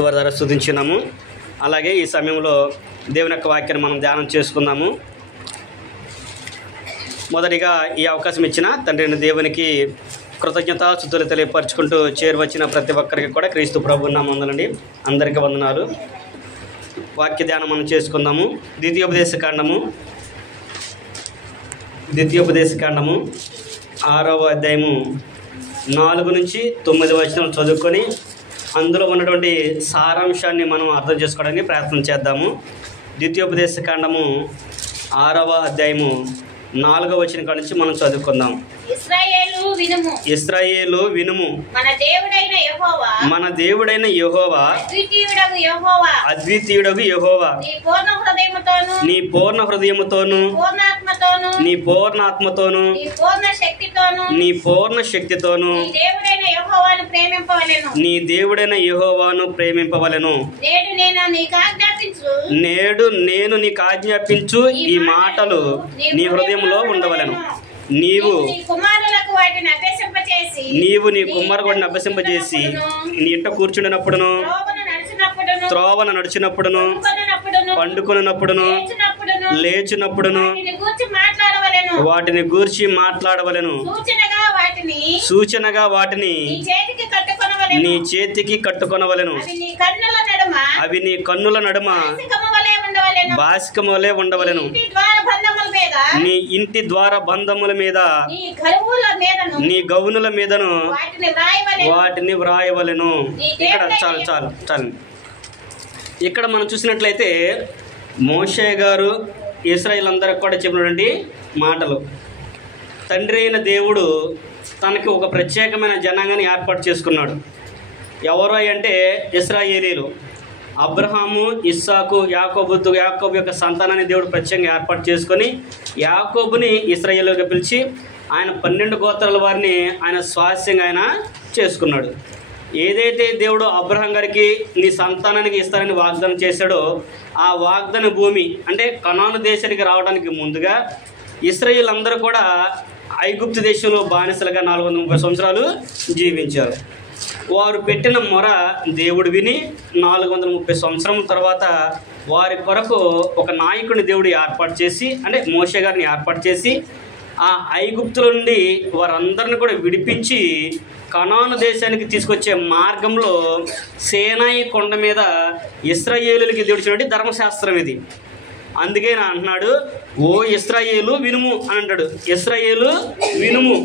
ద్వారా స్తుతించున్నాము. అలాగే ఈ సమయంలో దేవుని యొక్క వాక్యాన్ని మనం ధ్యానం చేసుకుందాము. మొదటిగా ఈ అవకాశం ఇచ్చిన తండ్రి దేవునికి కృతజ్ఞతాస్తుతులు తెలియపరచుకుంటూ చేరువచ్చిన ప్రతి ఒక్కరికి కూడా క్రీస్తు ప్రభువు నామమునందు అందరికీ వందనాలు. వాక్య ధ్యానం మనం చేసుకుందాము. ద్వితీయోపదేశకాండము 6వ అధ్యాయము 4 నుంచి 9 వచనం చదువుకొని అందులో ఉన్నటువంటి సారాంశాన్ని మనం అర్థం చేసుకోవడానికి ప్రయత్నం చేద్దాము. ద్వితీయోపదేశకాండము 6వ అధ్యాయము 4వ వచనం కాడ నుంచి మనం చదువుకుందాం. ఇశ్రాయేలు వినుము, మన దేవుడైన యెహోవా అద్వితీయుడగు యెహోవా నీ పూర్ణ హృదయముతోను నీ పూర్ణ ఆత్మతోను నీ పూర్ణ శక్తితోను నీ దేవుడైన యెహోవాను ప్రేమింపవలెను. నేడు నేను నీకు ఆజ్ఞాపించు ఈ మాటలు నీ హృదయంలో ఉండవలెను. నీవు నీ కుమారులకు వాటిని అభ్యసింపజేసి నీ ఇంట కూర్చుండినప్పుడును, త్రోవన నడిచినప్పుడును, పండుకొనినప్పుడును, లేచినప్పుడును వాటిని గూర్చి మాట్లాడవలెను. సూచనగా వాటిని నీ చేతికి కట్టుకొనవలెను. అవి నీ కన్నుల నడుమ బాసికము వలె ఉండవలెను. నీ ఇంటి ద్వార బంధముల మీద నీ గౌనుల మీదను వాటిని వ్రాయవలెను. ఇక్కడ చాలు. ఇక్కడ మనం చూసినట్లయితే మోషే గారు ఇశ్రాయేలు అందరికి కూడా చెప్పినటువంటి మాటలు. తండ్రి అయిన దేవుడు తనకి ఒక ప్రత్యేకమైన జనాంగాన్ని ఏర్పాటు చేసుకున్నాడు. ఎవరు అంటే ఇశ్రాయేలీలు. అబ్రహాము, ఇస్సాకు, యాకోబు యొక్క సంతానాన్ని దేవుడు ప్రత్యేకంగా ఏర్పాటు చేసుకొని యాకోబుని ఇశ్రాయేలుగా పిలిచి ఆయన 12 గోత్రాల వారిని ఆయన స్వాస్యంగా ఆయన చేసుకున్నాడు. ఏదైతే దేవుడు అబ్రహాం గారికి నీ సంతానానికి ఇస్తానని వాగ్దానం చేశాడో ఆ వాగ్దాన భూమి అంటే కనాను దేశానికి రావడానికి ముందుగా ఇశ్రాయేలు అందరూ కూడా ఐగుప్తు దేశంలో బానిసలుగా 430 సంవత్సరాలు జీవించారు. వారు పెట్టిన మొర దేవుడు విని 430 సంవత్సరం తర్వాత వారి కొరకు ఒక నాయకుడిని దేవుడు ఏర్పాటు చేసి అంటే మోషే గారిని ఏర్పాటు చేసి ఆ ఐగుప్తుల నుండి వారందరిని కూడా విడిపించి కనాను దేశానికి తీసుకొచ్చే మార్గంలో సేనాయి కొండ మీద ఇశ్రాయేలులకి దేవుడు ఇచ్చినటువంటి ధర్మశాస్త్రం ఇది. అందుకే నా అంటున్నాడు, ఓ ఇశ్రాయేలు వినుము అని అంటాడు. ఇశ్రాయేలు వినుము,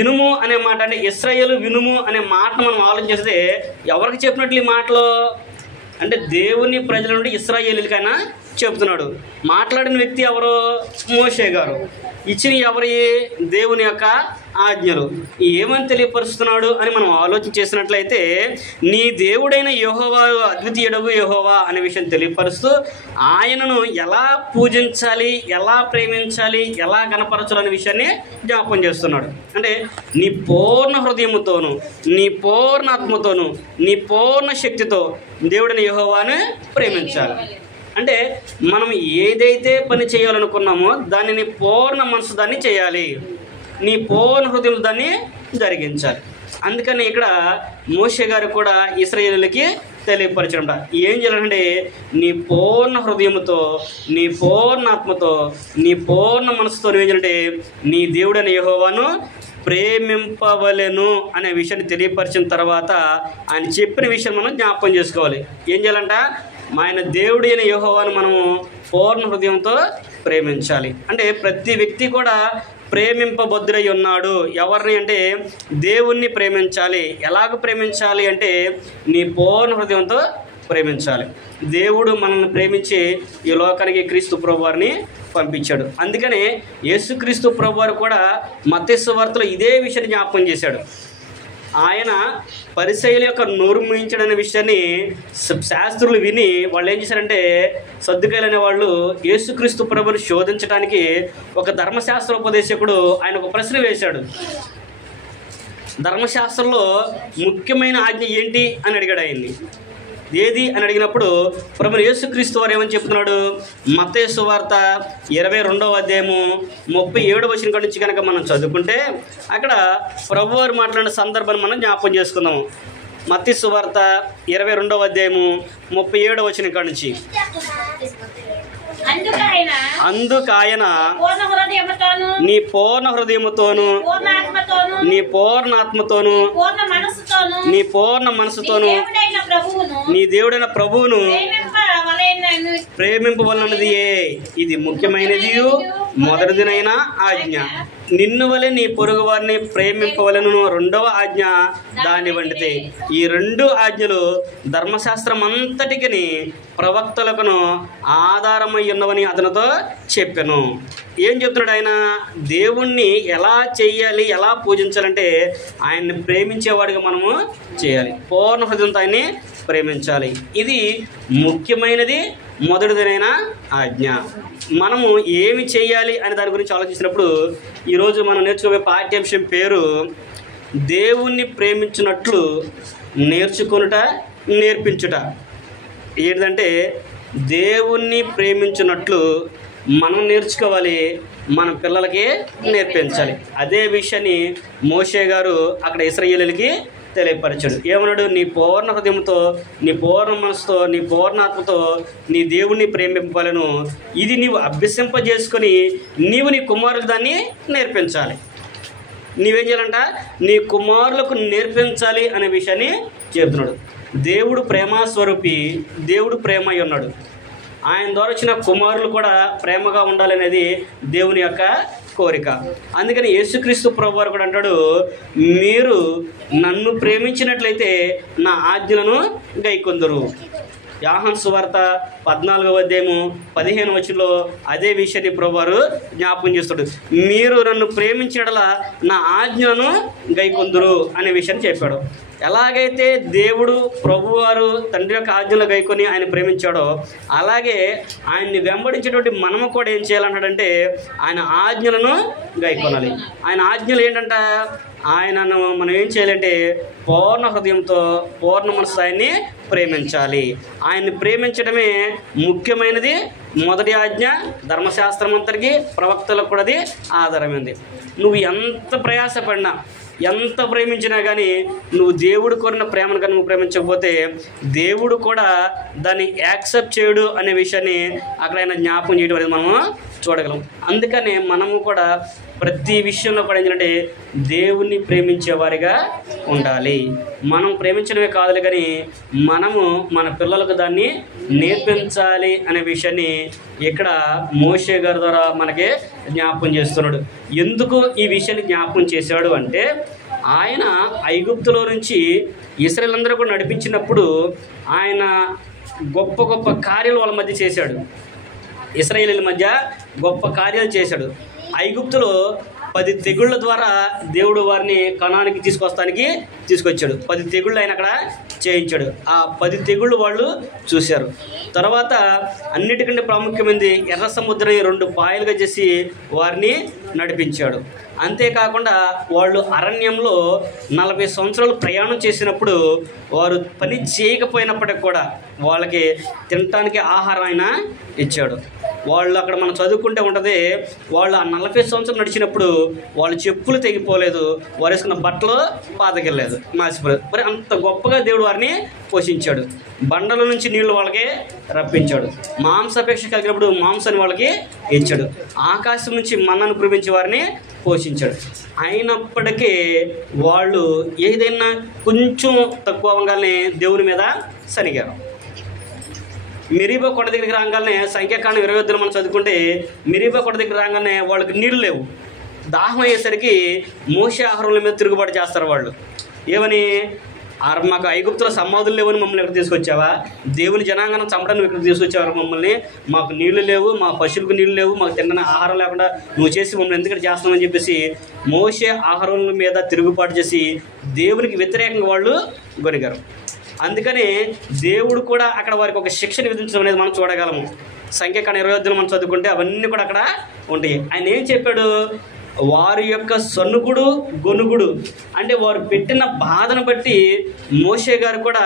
ఇనుము అనే మాట అంటే ఇశ్రాయేలు వినుము అనే మాట మనం ఆలోచిస్తే ఎవరికి చెప్పినట్లు ఈ మాటలో అంటే దేవుని ప్రజల నుండి ఇశ్రాయేలుకైనా చెప్తున్నాడు. మాట్లాడిన వ్యక్తి ఎవరు? మోషే గారు. ఇచ్చిన ఎవరి? దేవుని యొక్క ఆజ్ఞలు. ఏమని తెలియపరుస్తున్నాడు అని మనం ఆలోచన చేసినట్లయితే నీ దేవుడైన యెహోవా అద్వితీయుడగు యెహోవా అనే విషయం తెలియపరుస్తూ ఆయనను ఎలా పూజించాలి, ఎలా ప్రేమించాలి, ఎలా కనపరచాలనే విషయాన్ని జ్ఞాపకం చేస్తున్నాడు. అంటే నీ పూర్ణ హృదయముతోను, నీ పూర్ణ ఆత్మతోను, నీ పూర్ణ శక్తితో దేవుడైన యెహోవాను ప్రేమించాలి. అంటే మనం ఏదైతే పని చేయాలనుకున్నామో దాన్ని నీ పూర్ణ మనసు దాన్ని చేయాలి, నీ పూర్ణ హృదయం దాన్ని జరిగించాలి. అందుకని ఇక్కడ మోషే గారు కూడా ఇశ్రాయేలులకి తెలియపరచడం ఏం చేయాలంటే నీ పూర్ణ హృదయముతో, నీ పూర్ణ ఆత్మతో, నీ పూర్ణ మనసుతో ఏం చేయాలంటే నీ దేవుడైన యెహోవాను ప్రేమింపవలెను అనే విషయాన్ని తెలియపరిచిన తర్వాత ఆయన చెప్పిన విషయం మనం జ్ఞాపకం చేసుకోవాలి. ఏం చేయాలంట? ఆయన దేవుడు అయిన యెహోవాను మనము పూర్ణ హృదయంతో ప్రేమించాలి. అంటే ప్రతి వ్యక్తి కూడా ప్రేమింపబద్ధుడై ఉన్నాడు. ఎవరిని అంటే దేవుణ్ణి ప్రేమించాలి. ఎలాగ ప్రేమించాలి అంటే నీ పూర్ణ హృదయంతో ప్రేమించాలి. దేవుడు మనల్ని ప్రేమించి ఈ లోకానికి క్రీస్తు ప్రభువారిని పంపించాడు. అందుకనే యేసుక్రీస్తు ప్రభువారు కూడా మత్తయి సువార్తలో ఇదే విషయాన్ని జ్ఞాపకం చేశాడు. ఆయన పరిసయ్యుల యొక్క నోరు మూయించడనే విషయాన్ని శాస్త్రులు విని వాళ్ళు ఏం చేశారంటే సద్దుకాయలు అనే వాళ్ళు యేసుక్రీస్తు ప్రభువుని శోధించడానికి ఒక ధర్మశాస్త్రోపదేశకుడు ఆయన ఒక ప్రశ్న వేశాడు. ధర్మశాస్త్రంలో ముఖ్యమైన ఆజ్ఞ ఏంటి అని అడిగాడు ఆయన్ని. ఏది అని అడిగినప్పుడు ప్రభువు యేసుక్రీస్తు వారు ఏమని చెప్తున్నాడు? మత్తయి సువార్త 22వ అధ్యాయము 37వ వచనం నుంచి కనుక మనం చదువుకుంటే అక్కడ ప్రభువారు మాట్లాడిన సందర్భాన్ని మనం జ్ఞాపకం చేసుకుందాము. మత్తయి సువార్త 22వ అధ్యాయము 37వ వచనం కాడ నుంచి. అందుకు ఆయన నీ పూర్ణ హృదయముతోను, నీ పూర్ణ ఆత్మతోను, నీ పూర్ణ మనసుతోను నీ దేవుడైన ప్రభువును ప్రేమింపవలనది ఇది ముఖ్యమైనది మొదటిదినైన ఆజ్ఞ. నిన్ను వలె నీ పొరుగు వారిని ప్రేమింపవలను రెండవ ఆజ్ఞ దాని వంటితే. ఈ రెండు ఆజ్ఞలు ధర్మశాస్త్రం అంతటికి ప్రవక్తలకును ఆధారమై ఉన్నవని అతనితో చెప్పాను. ఏం చెప్తున్నాడు ఆయన? దేవుణ్ణి ఎలా చెయ్యాలి, ఎలా పూజించాలంటే ఆయన్ని ప్రేమించేవాడిగా మనము చేయాలి. పూర్ణ హృదయంతో ఆయన్ని ప్రేమించాలి. ఇది ముఖ్యమైనది, మొదటిదైన ఆజ్ఞ. మనము ఏమి చేయాలి అనే దాని గురించి ఆలోచించినప్పుడు ఈరోజు మనం నేర్చుకోబోయే పాఠ్యాంశం పేరు దేవుణ్ణి ప్రేమించినట్లు నేర్చుకొనుట, నేర్పించుట. ఏంటంటే దేవుణ్ణి ప్రేమించినట్లు మనం నేర్చుకోవాలి, మన పిల్లలకి నేర్పించాలి. అదే విషయాన్ని మోషే గారు అక్కడ ఇశ్రాయేలీయులకి తెలియపరచాడు. ఏమన్నాడు? నీ పూర్ణ హృదయంతో, నీ పూర్ణ మనసుతో, నీ పూర్ణ ఆత్మతో నీ దేవుణ్ణి ప్రేమింపాలను. ఇది నీవు అభ్యసింపజేసుకొని నీవు నీ కుమారులకు దాన్ని నేర్పించాలి. నీవేం చేయాలంట? నీ కుమారులకు నేర్పించాలి అనే విషయాన్ని చెబుతున్నాడు. దేవుడు ప్రేమస్వరూపి, దేవుడు ప్రేమ అయి ఉన్నాడు. ఆయన ద్వారా వచ్చిన కుమారులు కూడా ప్రేమగా ఉండాలనేది దేవుని యొక్క కోరిక. అందుకని యేసుక్రీస్తు ప్రభువారు కూడా అంటాడు, మీరు నన్ను ప్రేమించినట్లయితే నా ఆజ్ఞలను గైకొందురు. యోహాను సువార్త 14వ అధ్యాయము 15వ వచనంలో అదే విషయాన్ని ప్రభువారు జ్ఞాపకం చేస్తాడు. మీరు నన్ను ప్రేమించినట్లా నా ఆజ్ఞలను గైకొందురు అనే విషయాన్ని చెప్పాడు. ఎలాగైతే దేవుడు ప్రభువారు తండ్రి యొక్క ఆజ్ఞలు గైకొని ఆయన ప్రేమించాడో, అలాగే ఆయన్ని వెంబడించేటువంటి మనము కూడా ఏం చేయాలంటాడంటే ఆయన ఆజ్ఞలను గైకొనాలి. ఆయన ఆజ్ఞలు ఏంటంట? ఆయనను మనం ఏం చేయాలంటే పూర్ణ హృదయంతో, పూర్ణ మనసు ఆయన్ని ప్రేమించాలి. ఆయన్ని ప్రేమించడమే ముఖ్యమైనది, మొదటి ఆజ్ఞ. ధర్మశాస్త్రం అంతటికి ప్రవక్తలకు కూడా అది ఆధారమైంది. నువ్వు ఎంత ప్రయాసపడినా, ఎంత ప్రేమించినా కానీ నువ్వు దేవుడు కోరిన ప్రేమను కానీ నువ్వు ప్రేమించకపోతే దేవుడు కూడా దాన్ని యాక్సెప్ట్ చేయడు అనే విషయాన్ని అక్కడ ఆయన జ్ఞాపకం చేయడం అనేది మనము చూడగలం. అందుకనే మనము కూడా ప్రతి విషయంలో కూడా ఏంటంటే దేవుణ్ణి ప్రేమించే వారిగా ఉండాలి. మనం ప్రేమించడమే కాదు కానీ మనము మన పిల్లలకు దాన్ని నేర్పించాలి అనే విషయాన్ని ఇక్కడ మోషే గారి ద్వారా మనకి జ్ఞాపకం చేస్తున్నాడు. ఎందుకు ఈ విషయాన్ని జ్ఞాపకం చేశాడు అంటే, ఆయన ఐగుప్తులో నుంచి ఇశ్రాయేలీయులందరూ కూడా నడిపించినప్పుడు ఆయన గొప్ప గొప్ప కార్యాలు వాళ్ళ మధ్య చేశాడు. ఇశ్రాయేలీయుల మధ్య గొప్ప కార్యాలు చేశాడు. ఐగుప్తులో 10 తెగుళ్ళ ద్వారా దేవుడు వారిని కనానికి తీసుకొచ్చాడు. 10 తెగుళ్ళు ఆయన అక్కడ చేయించాడు. ఆ 10 తెగుళ్ళు వాళ్ళు చూశారు. తర్వాత అన్నిటికంటే ప్రాముఖ్యమైనది ఎర్ర సముద్రాన్ని 2 పాయలుగా చేసి వారిని నడిపించాడు. అంతేకాకుండా వాళ్ళు అరణ్యంలో 40 సంవత్సరాలు ప్రయాణం చేసినప్పుడు వారు పని చేయకపోయినప్పటికి కూడా వాళ్ళకి తినటానికి ఆహారం ఆయన ఇచ్చాడు. వాళ్ళు అక్కడ మనం చదువుకుంటే ఉంటుంది, వాళ్ళు ఆ 40 సంవత్సరాలు నడిచినప్పుడు వాళ్ళ చెప్పులు తెగిపోలేదు, వారు వేసుకున్న బట్టలు పాతకెళ్ళలేదు, మాసిపోలేదు. మరి అంత గొప్పగా దేవుడు వారిని పోషించాడు. బండల నుంచి నీళ్లు వాళ్ళకి రప్పించాడు. మాంసాపేక్ష కలిగినప్పుడు మాంసాన్ని వాళ్ళకి ఇచ్చాడు. ఆకాశం నుంచి మన్నను కురిపించి వారిని పోషించాడు. అయినప్పటికీ వాళ్ళు ఏదైనా కొంచెం తక్కువ అవ్వగానే దేవుని మీద సనిగారు. మెరీబా కొండ దగ్గరికి రాగానే సంఖ్యాకాండం 21 మనం చదువుకుంటే మెరీబా కొండ దగ్గర రాగానే వాళ్ళకి నీళ్ళు లేవు. దాహం అయ్యేసరికి మోషే ఆహారంల మీద తిరుగుబాటు చేస్తారు వాళ్ళు. ఏమని? మాకు ఐగుప్తులో సమాధులు లేవని మమ్మల్ని ఎక్కడ తీసుకొచ్చావా? దేవుని జనాంగాన్ని చంపడానికి నువ్వు ఇక్కడ తీసుకొచ్చావా మమ్మల్ని? మాకు నీళ్లు లేవు, మా పశువులకు నీళ్ళు లేవు, మాకు తిన్న ఆహారం లేకుండా నువ్వు చేసి మమ్మల్ని ఎందుకంటే చేస్తామని చెప్పేసి మోషే ఆహారం మీద తిరుగుబాటు చేసి దేవునికి వ్యతిరేకంగా వాళ్ళు గొరిగారు. అందుకని దేవుడు కూడా అక్కడ వారికి ఒక శిక్షను విధించడం అనేది మనం చూడగలము. సంఖ్యాకాండం 21 మనం చదువుకుంటే అవన్నీ కూడా అక్కడ ఉంటాయి. ఆయన ఏం చెప్పాడు? వారి యొక్క సనుగుడు గొనుగుడు అంటే వారు పెట్టిన బాధను బట్టి మోషే గారు కూడా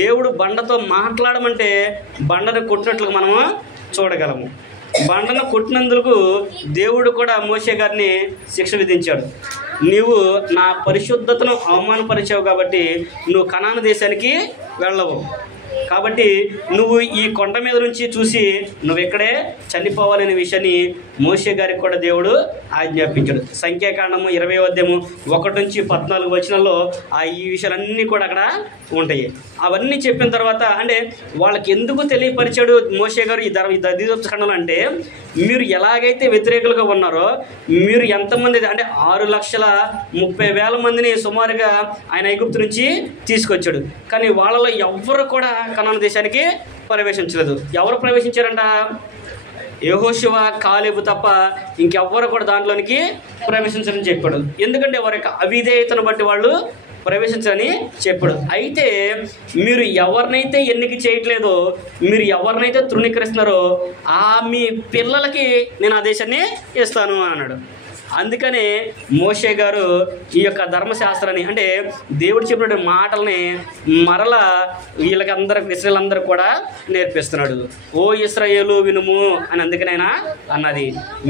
దేవుడు బండతో మాట్లాడమంటే బండను కొట్టినట్లుగా మనము చూడగలము. బండను కొట్టినందుకు దేవుడు కూడా మోషే గారిని శిక్ష విధించాడు. నీవు నా పరిశుద్ధతను అవమానపరిచావు కాబట్టి నువ్వు కనాను దేశానికి వెళ్ళవు. కాబట్టి నువ్వు ఈ కొండ మీద నుంచి చూసి నువ్వు ఇక్కడే చనిపోవాలనే విషయాన్ని మోషే గారికి కూడా దేవుడు ఆజ్ఞాపించాడు. సంఖ్యాకాండము 20వ అధ్యాయము 1 నుంచి 14 వచనాల్లో ఈ విషయాలన్నీ కూడా అక్కడ ఉంటాయి. అవన్నీ చెప్పిన తర్వాత అంటే వాళ్ళకి ఎందుకు తెలియపరిచాడు మోషే గారు ఈ ద్వితీయోపదేశకాండంలో అంటే, మీరు ఎలాగైతే వ్యతిరేకులుగా ఉన్నారో, మీరు ఎంతమంది అంటే 6,30,000 మందిని సుమారుగా ఆయన ఐగుప్తు నుంచి తీసుకొచ్చాడు. కానీ వాళ్ళలో ఎవ్వరు కూడా కనాను దేశానికి ప్రవేశించలేదు. ఎవరు ప్రవేశించారంట? యెహోషువ, కాలేబు తప్ప ఇంకెవ్వరు కూడా దాంట్లోనికి ప్రవేశించారని చెప్పాడు. ఎందుకంటే వారి యొక్క అవిధేయతను బట్టి వాళ్ళు ప్రవేశించాలని చెప్పాడు. అయితే మీరు ఎవరినైతే ఎన్నిక చేయట్లేదో, మీరు ఎవరినైతే తృణీకరిస్తున్నారో మీ పిల్లలకి నేను ఆ దేశాన్ని ఇస్తాను అన్నాడు. అందుకనే మోషే గారు ఈ యొక్క ధర్మశాస్త్రాన్ని అంటే దేవుడు చెప్పిన మాటల్ని మరలా ఇస్రాయేలందరూ కూడా నేర్పిస్తున్నాడు. ఓ ఇశ్రాయేలు వినుము అని అందుకనైనా అన్నది.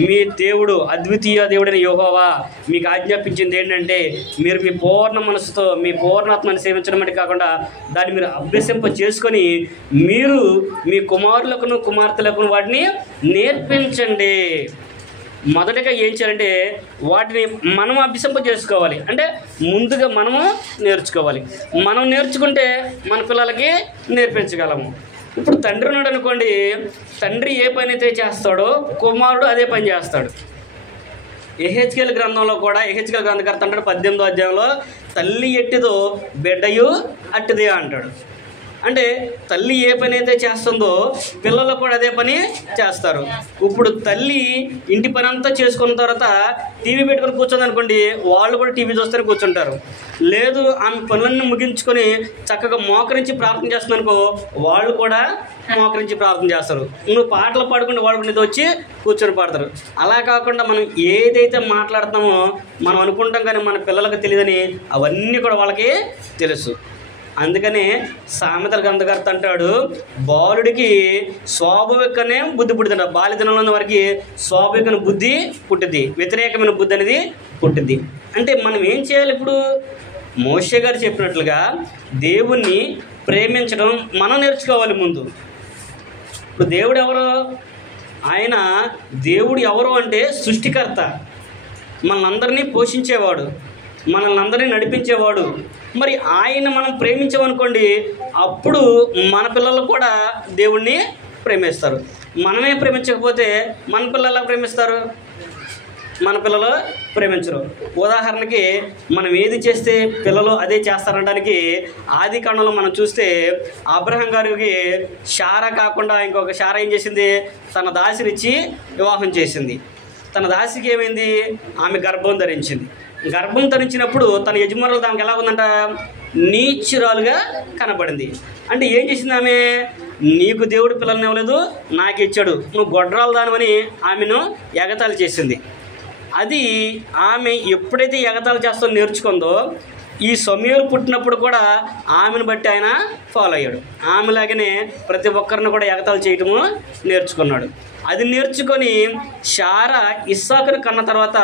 మీ దేవుడు అద్వితీయ దేవుడైన యెహోవా మీకు ఆజ్ఞాపించింది ఏంటంటే, మీరు మీ పూర్ణ మనసుతో మీ పూర్ణాత్మని సేవించడం అంటే కాకుండా దాన్ని మీరు అభ్యసింప చేసుకొని మీరు మీ కుమారులకును కుమార్తెలకు వాటిని నేర్పించండి. మొదటగా ఏం చేయాలంటే వాటిని మనం అభ్యసింప చేసుకోవాలి. అంటే ముందుగా మనము నేర్చుకోవాలి. మనం నేర్చుకుంటే మన పిల్లలకి నేర్పించగలము. ఇప్పుడు తండ్రి ఉన్నాడు అనుకోండి, తండ్రి ఏ పని అయితే చేస్తాడో కుమారుడు అదే పని చేస్తాడు. యెహెజ్కేలు గ్రంథంలో కూడా యెహెజ్కేలు గ్రంథకర్త అంటాడు 18వ అధ్యాయంలో, తల్లి ఎట్టిదో బిడ్డయు అట్టిదే అంటాడు. అంటే తల్లి ఏ పని అయితే చేస్తుందో పిల్లలు కూడా అదే పని చేస్తారు. ఇప్పుడు తల్లి ఇంటి పని అంతా చేసుకున్న తర్వాత టీవీ పెట్టుకొని కూర్చొని అనుకోండి, వాళ్ళు కూడా టీవీ చూస్తూనే కూర్చుంటారు. లేదు ఆమె పనులన్నీ ముగించుకొని చక్కగా మోకరించి ప్రార్థన చేస్తుంది అనుకో, వాళ్ళు కూడా మోకరించి ప్రార్థన చేస్తారు. నువ్వు పాటలు పాడుకుంటే వాళ్ళు కూడా వచ్చి కూర్చొని పాడతారు. అలా కాకుండా మనం ఏదైతే మాట్లాడుతున్నామో మనం అనుకుంటాం కానీ మన పిల్లలకు తెలియదని అవన్నీ కూడా వాళ్ళకి తెలుసు. అందుకనే సామెతల గ్రంథకర్త అంటాడు, బాలుడికి స్వాభావికనే బుద్ధి పుట్టిందంట. బాల్యదినంలో వారికి స్వాభావికమైన బుద్ధి పుట్టింది, వ్యతిరేకమైన బుద్ధి అనేది పుట్టింది. అంటే మనం ఏం చేయాలి? ఇప్పుడు మోషే గారు చెప్పినట్లుగా దేవుణ్ణి ప్రేమించడం మనం నేర్చుకోవాలి ముందు. ఇప్పుడు దేవుడు ఎవరు? ఆయన దేవుడు ఎవరు అంటే సృష్టికర్త, మనల్ని అందరినీ పోషించేవాడు, మనల్ని అందరినీ నడిపించేవాడు. మరి ఆయన మనం ప్రేమించామనుకోండి, అప్పుడు మన పిల్లలు కూడా దేవుణ్ణి ప్రేమిస్తారు. మనమే ప్రేమించకపోతే మన పిల్లలు ఎలా ప్రేమిస్తారు? మన పిల్లలు ప్రేమించరు. ఉదాహరణకి మనం ఏది చేస్తే పిల్లలు అదే చేస్తారనడానికి ఆది కాండంలో మనం చూస్తే అబ్రహాం గారికి శారా కాకుండా ఇంకొక శారా ఏం చేసింది? తన దాసినిచ్చి వివాహం చేసింది. తన దాసికి ఏమైంది? ఆమె గర్భం ధరించింది. గర్భం ధరించినప్పుడు తన యజమానులు దానికి ఎలా ఉందంట? నీచురాలుగా కనబడింది. అంటే ఏం చేసింది ఆమె? నీకు దేవుడు పిల్లల్ని ఇవ్వలేదు, నాకు ఇచ్చాడు, నువ్వు గొడ్రాలు దానివని ఆమెను ఎగతాళి చేసింది. అది ఆమె ఎప్పుడైతే ఎగతాళి చేస్తూ నేర్చుకుందో, ఈ సమూయేలు పుట్టినప్పుడు కూడా ఆమెను బట్టి ఆయన ఫాలో అయ్యాడు. ఆమెలాగానే ప్రతి ఒక్కరిని కూడా ఎగతాళి చేయటము నేర్చుకున్నాడు. అది నేర్చుకొని శారా ఇస్సాకును కన్న తర్వాత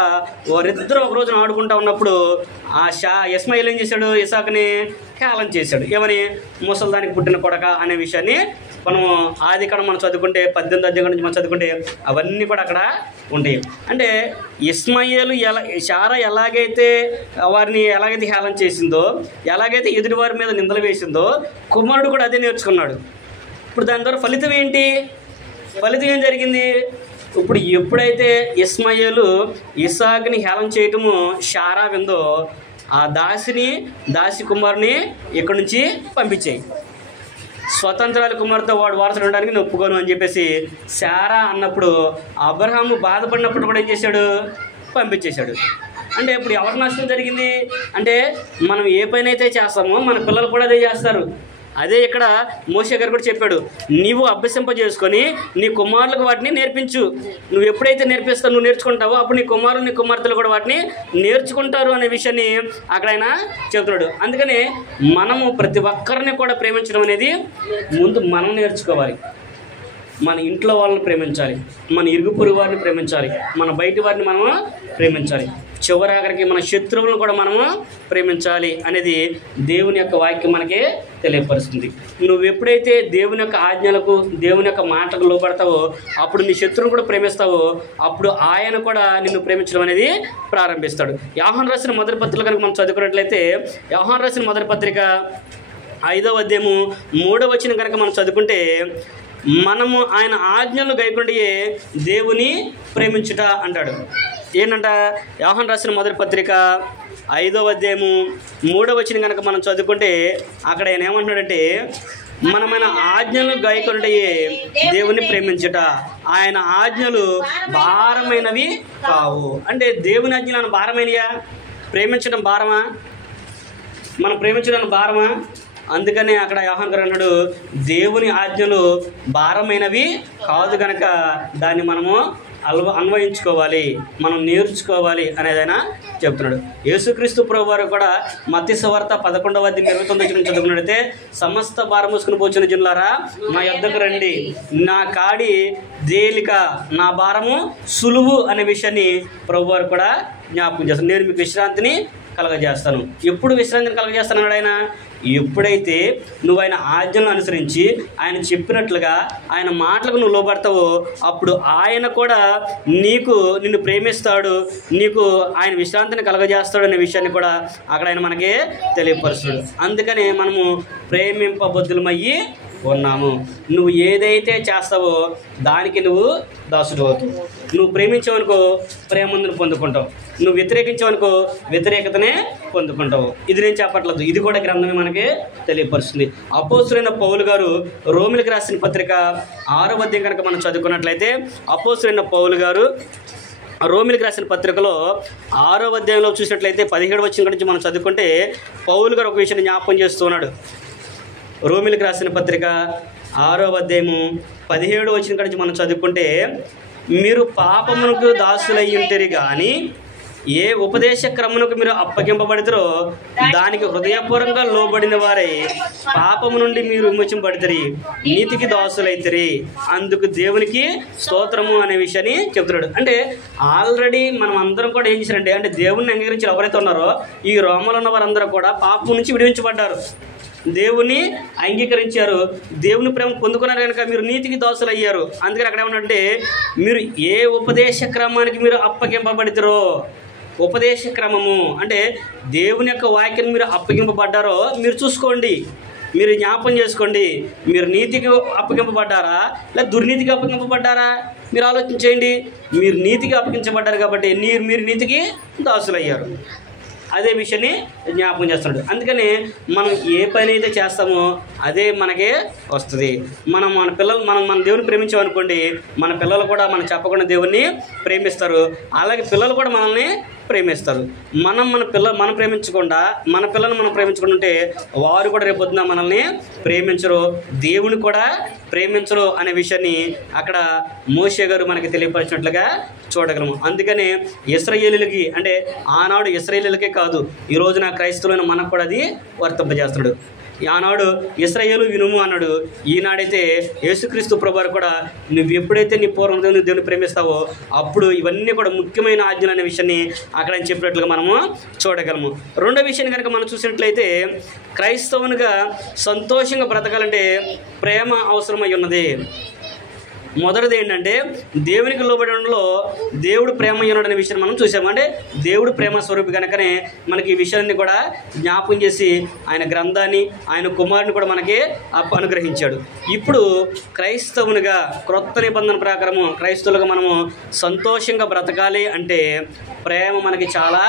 వారిద్దరూ ఒక రోజున ఆడుకుంటూ ఉన్నప్పుడు ఇస్మాయిల్ ఏం చేశాడు? ఇస్సాకుని హేళన చేశాడు. ఏమని? ముసల్దానికి పుట్టిన కొడక అనే విషయాన్ని మనం ఆది కాండం మనం చదువుకుంటే 18వ అధ్యాయం నుంచి మనం చదువుకుంటే అవన్నీ కూడా అక్కడ ఉంటాయి. అంటే ఇస్మాయిలు శారా ఎలాగైతే వారిని హేళన చేసిందో, ఎలాగైతే ఎదుటివారి మీద నిందలు వేసిందో, కుమారుడు కూడా అదే నేర్చుకున్నాడు. ఇప్పుడు దాని ద్వారా ఫలితం ఏంటి? ఫలితం ఏం జరిగింది? ఇప్పుడు ఎప్పుడైతే ఇస్మాయిలు ఇస్సాకుని హేళన చేయటము శారా విందో, ఆ దాసి కుమారుని ఇక్కడి నుంచి పంపించాయి. స్వతంత్రాల కుమారుతో వాడు వారసుడు ఉండడానికి నేను ఒప్పుకోను అని చెప్పేసి శారా అన్నప్పుడు అబ్రహాము బాధపడినప్పుడు కూడా ఏం చేశాడు? పంపించేశాడు. అంటే ఇప్పుడు ఎవరి నష్టం జరిగింది అంటే, మనం ఏ పని అయితే చేస్తామో మన పిల్లలు కూడా అదే చేస్తారు. అదే ఇక్కడ మోషే గారు కూడా చెప్పాడు, నీవు అభ్యసింపజేసుకొని నీ కుమారులకు వాటిని నేర్పించు. నువ్వు ఎప్పుడైతే నేర్పిస్తావు, నువ్వు నేర్చుకుంటావో అప్పుడు నీ కుమారులు నీ కుమార్తెలు కూడా వాటిని నేర్చుకుంటారు అనే విషయాన్ని అక్కడ ఆయన చెబుతున్నాడు. అందుకని మనము ప్రతి ఒక్కరిని కూడా ప్రేమించడం అనేది ముందు మనం నేర్చుకోవాలి. మన ఇంట్లో వాళ్ళని ప్రేమించాలి, మన ఇరుగు పొరుగు వారిని ప్రేమించాలి, మన బయటి వారిని మనం ప్రేమించాలి. చివరాఖరికి మన శత్రువులను కూడా మనము ప్రేమించాలి అనేది దేవుని యొక్క వాక్యం మనకి తెలియపరుస్తుంది. నువ్వు ఎప్పుడైతే దేవుని యొక్క ఆజ్ఞలకు, దేవుని యొక్క మాటలకు లోబడతావో అప్పుడు నీ శత్రువును కూడా ప్రేమిస్తావో అప్పుడు ఆయన కూడా నిన్ను ప్రేమించడం అనేది ప్రారంభిస్తాడు. యోహాను రాసిన మొదటి పత్రిక కనుక మనం చదువుకున్నట్లయితే, యోహాను రాసిన మొదటి పత్రిక 5వ అధ్యాయము 3వ వచనం కనుక మనం చదువుకుంటే, మనము ఆయన ఆజ్ఞలు గైకొండియే దేవుని ప్రేమించుట అంటాడు. ఏంటంట? యోహాను రాసిన మొదటి పత్రిక 5వ అధ్యాయము 3వ వచనం కనుక మనం చదువుకుంటే అక్కడ ఆయన ఏమంటున్నాడంటే, మనమైన ఆజ్ఞలు గైకొండియే దేవుని ప్రేమించుట, ఆయన ఆజ్ఞలు భారమైనవి కావు. అంటే దేవుని ఆజ్ఞలు భారమైనయా? ప్రేమించడం భారమా? మనం ప్రేమించడం భారమా? అందుకనే అక్కడ యోహాను గారు అన్నాడు, దేవుని ఆజ్ఞలు భారమైనవి కాదు కనుక దాన్ని మనము అన్వయించుకోవాలి, మనం నేర్చుకోవాలి అనేది ఆయన చెప్తున్నాడు. యేసుక్రీస్తు ప్రభు వారు కూడా మత్తయి సువార్త 11వ అధ్యాయం 29 చదువుకున్నట్లయితే, సమస్త భారం మోసుకుని పోచిన జనులారా నా యొద్దకు రండి, నా కాడి తేలిక, నా భారము సులువు అనే విషయాన్ని ప్రభు వారు కూడా జ్ఞాపకం చేస్తారు. నేను మీకు విశ్రాంతిని కలగజేస్తాను. ఎప్పుడు విశ్రాంతిని కలగజేస్తానన్నాడు ఆయన? ఎప్పుడైతే నువ్వు ఆయన ఆజ్ఞలను అనుసరించి ఆయన చెప్పినట్లుగా ఆయన మాటలకు నువ్వు లోబడతావో అప్పుడు ఆయన కూడా నిన్ను ప్రేమిస్తాడు, నీకు ఆయన విశ్రాంతిని కలగజేస్తాడు అనే విషయాన్ని కూడా అక్కడ ఆయన మనకి తెలియపరుస్తాడు. అందుకని మనము ప్రేమింపబద్ధులమయ్యి ఉన్నాము. నువ్వు ఏదైతే చేస్తావో దానికి నువ్వు దాసుడు అవుతావు. నువ్వు ప్రేమించావనుకో ప్రేమను పొందుకుంటావు, నువ్వు వ్యతిరేకించావనుకో వ్యతిరేకతనే పొందుకుంటావు. ఇది నేను చెప్పట్లేదు, ఇది కూడా గ్రంథమే మనకి తెలియపరుస్తుంది. అపోస్తులైన పౌలు గారు రోమిలకు రాసిన పత్రిక 6వ అధ్యాయం కనుక మనం చదువుకున్నట్లయితే, అపోస్తులైన పౌలు గారు రోమిలకు రాసిన పత్రికలో 6వ అధ్యాయంలో చూసినట్లయితే 17వ వచనం నుంచి మనం చదువుకుంటే పౌలు గారు ఒక విషయాన్ని జ్ఞాపకం చేస్తున్నాడు. రోమిలకు రాసిన పత్రిక 6వ అధ్యాయము 17వ వచనం నుంచి మనం చదువుకుంటే, మీరు పాపమునకు దాసులై ఉంటరి కానీ ఏ ఉపదేశ క్రమమునకు మీరు అప్పగింపబడితరో దానికి హృదయపూర్వకంగా లోబడిన వారై పాపము నుండి మీరు విమోచింపబడితరి, నీతికి దాసులైతరి, అందుకు దేవునికి స్తోత్రము అనే విషయాన్ని చెప్తున్నాడు. అంటే ఆల్రెడీ మనం అందరం కూడా ఏం చేశారంటే, అంటే దేవుణ్ణి అంగీకరించి ఎవరైతే ఉన్నారో ఈ రోమలో ఉన్న వారందరూ కూడా పాపం నుంచి విడిపించబడ్డారు, దేవుని అంగీకరించారు, దేవుని ప్రేమ పొందుకున్నారు కనుక మీరు నీతికి దాసులు అయ్యారు. అందుకని అక్కడ ఏమన్నంటే, మీరు ఏ ఉపదేశ క్రమానికి మీరు అప్పగింపబడితారో, ఉపదేశ క్రమము అంటే దేవుని యొక్క వాక్యాన్ని మీరు అప్పగింపబడ్డారో మీరు చూసుకోండి, మీరు జ్ఞాపం చేసుకోండి. మీరు నీతికి అప్పగింపబడ్డారా లేదా దుర్నీతికి అప్పగింపబడ్డారా? మీరు ఆలోచించేయండి. మీరు నీతికి అప్పగించబడ్డారు కాబట్టి మీరు నీతికి దాసులయ్యారు. అదే విషయాన్ని జ్ఞాపకం చేస్తున్నాడు. అందుకని మనం ఏ పని అయితే చేస్తామో అదే మనకే వస్తుంది. మన దేవుని ప్రేమించామనుకోండి, మన పిల్లలు కూడా మనం చెప్పకుండా దేవుణ్ణి ప్రేమిస్తారు, అలాగే పిల్లలు కూడా మనల్ని ప్రేమిస్తారు. మనం ప్రేమించకుండా మన పిల్లల్ని మనం ప్రేమించకుండా ఉంటే వారు కూడా రేపొద్దున మనల్ని ప్రేమించరు, దేవుని కూడా ప్రేమించరు అనే విషయాన్ని అక్కడ మోషే గారు మనకి తెలియపరిచినట్లుగా చూడగలము. అందుకనే ఇశ్రాయేలీయులకి, అంటే ఆనాడు ఇశ్రాయేలీయులకే కాదు, ఈ రోజున క్రైస్తవులైన మనకు కూడా అది వర్తింపజేస్తున్నాడు. ఆనాడు ఇశ్రాయేలు వినుము అన్నాడు, ఈనాడైతే యేసుక్రీస్తు ప్రభువారు కూడా నువ్వు ఎప్పుడైతే నీ పూర్వం దేవుని ప్రేమిస్తావో అప్పుడు ఇవన్నీ కూడా ముఖ్యమైన ఆజ్ఞలు అనే విషయాన్ని అక్కడ చెప్పినట్లుగా మనము చూడగలము. రెండో విషయాన్ని కనుక మనం చూసినట్లయితే, క్రైస్తవునిగా సంతోషంగా బ్రతకాలంటే ప్రేమ అవసరమై ఉన్నది. మొదటిది ఏంటంటే దేవునికి లోబడడంలో దేవుడు ప్రేమ ఉన్నాడనే విషయాన్ని మనం చూసాము. అంటే దేవుడు ప్రేమ స్వరూపి కనుకనే మనకి ఈ విషయాన్ని కూడా జ్ఞాపకం చేసి ఆయన గ్రంథాన్ని, ఆయన కుమారుని కూడా మనకి అనుగ్రహించాడు. ఇప్పుడు క్రైస్తవునిగా క్రొత్త నిబంధన ప్రకారము క్రైస్తవులుగా మనము సంతోషంగా బ్రతకాలి అంటే ప్రేమ మనకి చాలా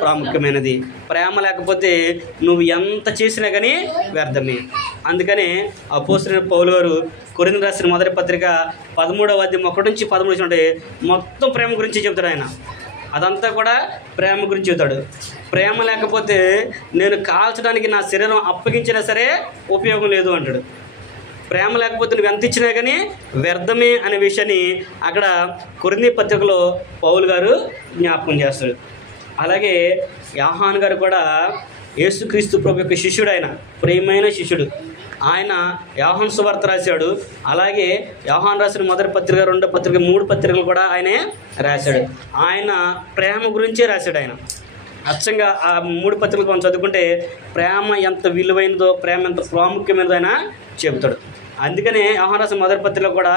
ప్రాముఖ్యమైనది. ప్రేమ లేకపోతే నువ్వు ఎంత చేసినా కానీ వ్యర్థమే. అందుకనే అపోస్తలుడైన పౌలు గారు కొరింథీయులకు రాసిన మొదటి పత్రిక 13వ అధ్యాయం 1 నుంచి 13 నుండి మొత్తం ప్రేమ గురించి చెప్తాడు. ఆయన అదంతా కూడా ప్రేమ గురించి చెబుతాడు. ప్రేమ లేకపోతే నేను కాల్చడానికి నా శరీరం అప్పగించినా సరే ఉపయోగం లేదు అంటాడు. ప్రేమ లేకపోతే నువ్వు ఎంత ఇచ్చినా కానీ వ్యర్థమే అనే విషయాన్ని అక్కడ కొరింథీ పత్రికలో పౌలు గారు జ్ఞాపకం చేస్తాడు. అలాగే యోహాను గారు కూడా యేసుక్రీస్తు ప్రభు యొక్క శిష్యుడు, ఆయన ప్రియమైన శిష్యుడు. ఆయన యోహాను సువార్త రాశాడు. అలాగే యోహాను రాసిన మొదటి పత్రిక, రెండో పత్రిక, 3 పత్రికలు కూడా ఆయనే రాశాడు. ఆయన ప్రేమ గురించే రాశాడు. ఆయన అచ్చంగా ఆ 3 పత్రికలు మనం చదువుకుంటే ప్రేమ ఎంత విలువైనదో, ప్రేమ ఎంత ప్రాముఖ్యమైనదో ఆయన చెబుతాడు. అందుకనే యోహాను రాసిన మొదటి పత్రికలో కూడా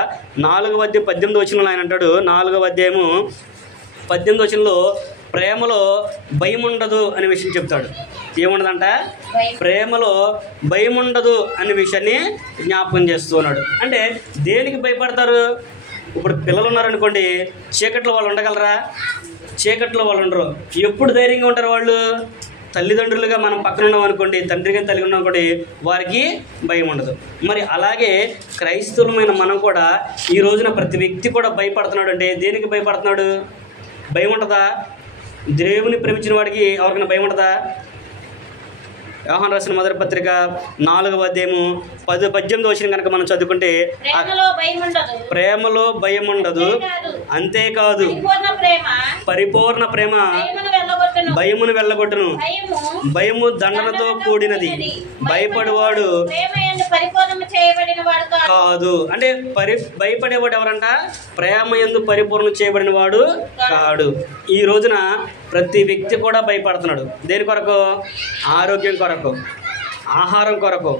4వ అధ్యాయం 18వ వచనంలో ఆయన అంటాడు, 4వ అధ్యాయము 18వ వచనంలో ప్రేమలో భయం ఉండదు అనే విషయం చెప్తాడు. ఏముండదంట? ప్రేమలో భయం ఉండదు అనే విషయాన్ని జ్ఞాపకం చేస్తూ ఉన్నాడు. అంటే దేనికి భయపడతారు? ఇప్పుడు పిల్లలు ఉన్నారనుకోండి, చీకట్లో వాళ్ళు ఉండగలరా? చీకట్లో వాళ్ళు ఉండరు. ఎప్పుడు ధైర్యంగా ఉంటారు వాళ్ళు? తల్లిదండ్రులుగా మనం పక్కన ఉన్నాం అనుకోండి, తండ్రిగా తల్లి ఉన్నాం అనుకోండి, వారికి భయం ఉండదు. మరి అలాగే క్రైస్తవులమైన మనం కూడా ఈ రోజున ప్రతి వ్యక్తి కూడా భయపడుతున్నాడు. అంటే దేనికి భయపడుతున్నాడు? భయం ఉంటుందా? దేవుని ప్రేమించిన వాడికి ఎవరికైనా భయం ఉంటుందా? యోహాను రాసిన మొదటి పత్రిక 4వ అధ్యాయము 18వ వచనం కనుక మనం చదువుకుంటే ప్రేమలో భయం ఉండదు, అంతేకాదు పరిపూర్ణ ప్రేమ భయమును వెళ్ళగొట్టును, భయము దండనతో కూడినది, భయపడేవాడు కాదు. అంటే భయపడేవాడు ఎవరంట? ప్రేమ యందు పరిపూర్ణ చేయబడిన వాడు కాడు. ఈ రోజున ప్రతి వ్యక్తి కూడా భయపడుతున్నాడు. దేని కొరకు? ఆరోగ్యం కొరకు, ఆహారం కొరకు,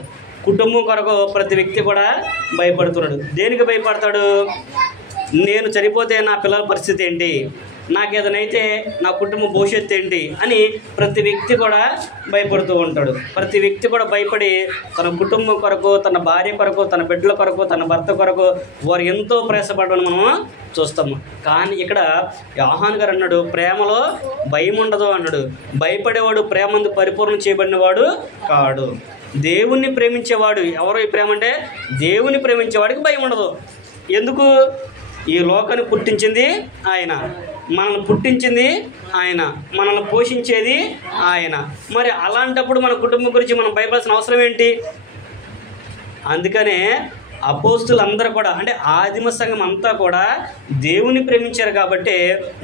కుటుంబం కొరకు ప్రతి వ్యక్తి కూడా భయపడుతున్నాడు. దేనికి భయపడతాడు? నేను చనిపోతే నా పిల్లల పరిస్థితి ఏంటి, నాకేదనైతే నా కుటుంబ భవిష్యత్తు ఏంటి అని ప్రతి వ్యక్తి కూడా భయపడుతూ ఉంటాడు. ప్రతి వ్యక్తి కూడా భయపడి తన కుటుంబం కొరకు, తన భార్య కొరకు, తన బిడ్డల కొరకు, తన భర్త కొరకు వారు ఎంతో ప్రయాసపడడం మనం చూస్తాము. కానీ ఇక్కడ యోహాను గారు అన్నాడు, ప్రేమలో భయం ఉండదు అన్నాడు. భయపడేవాడు ప్రేమందు పరిపూర్ణం చేయబడిన వాడు కాడు. దేవుణ్ణి ప్రేమించేవాడు ఎవరో? ఈ ప్రేమ అంటే దేవుని ప్రేమించేవాడికి భయం ఉండదు. ఎందుకు? ఈ లోకాన్ని పుట్టించింది ఆయన, మనల్ని పుట్టించింది ఆయన, మనల్ని పోషించేది ఆయన. మరి అలాంటప్పుడు మన కుటుంబం గురించి మనం భయపడాల్సిన అవసరం ఏంటి? అందుకనే అపోస్తులందరూ కూడా, అంటే ఆదిమ సంఘం అంతా కూడా దేవుని ప్రేమించారు కాబట్టి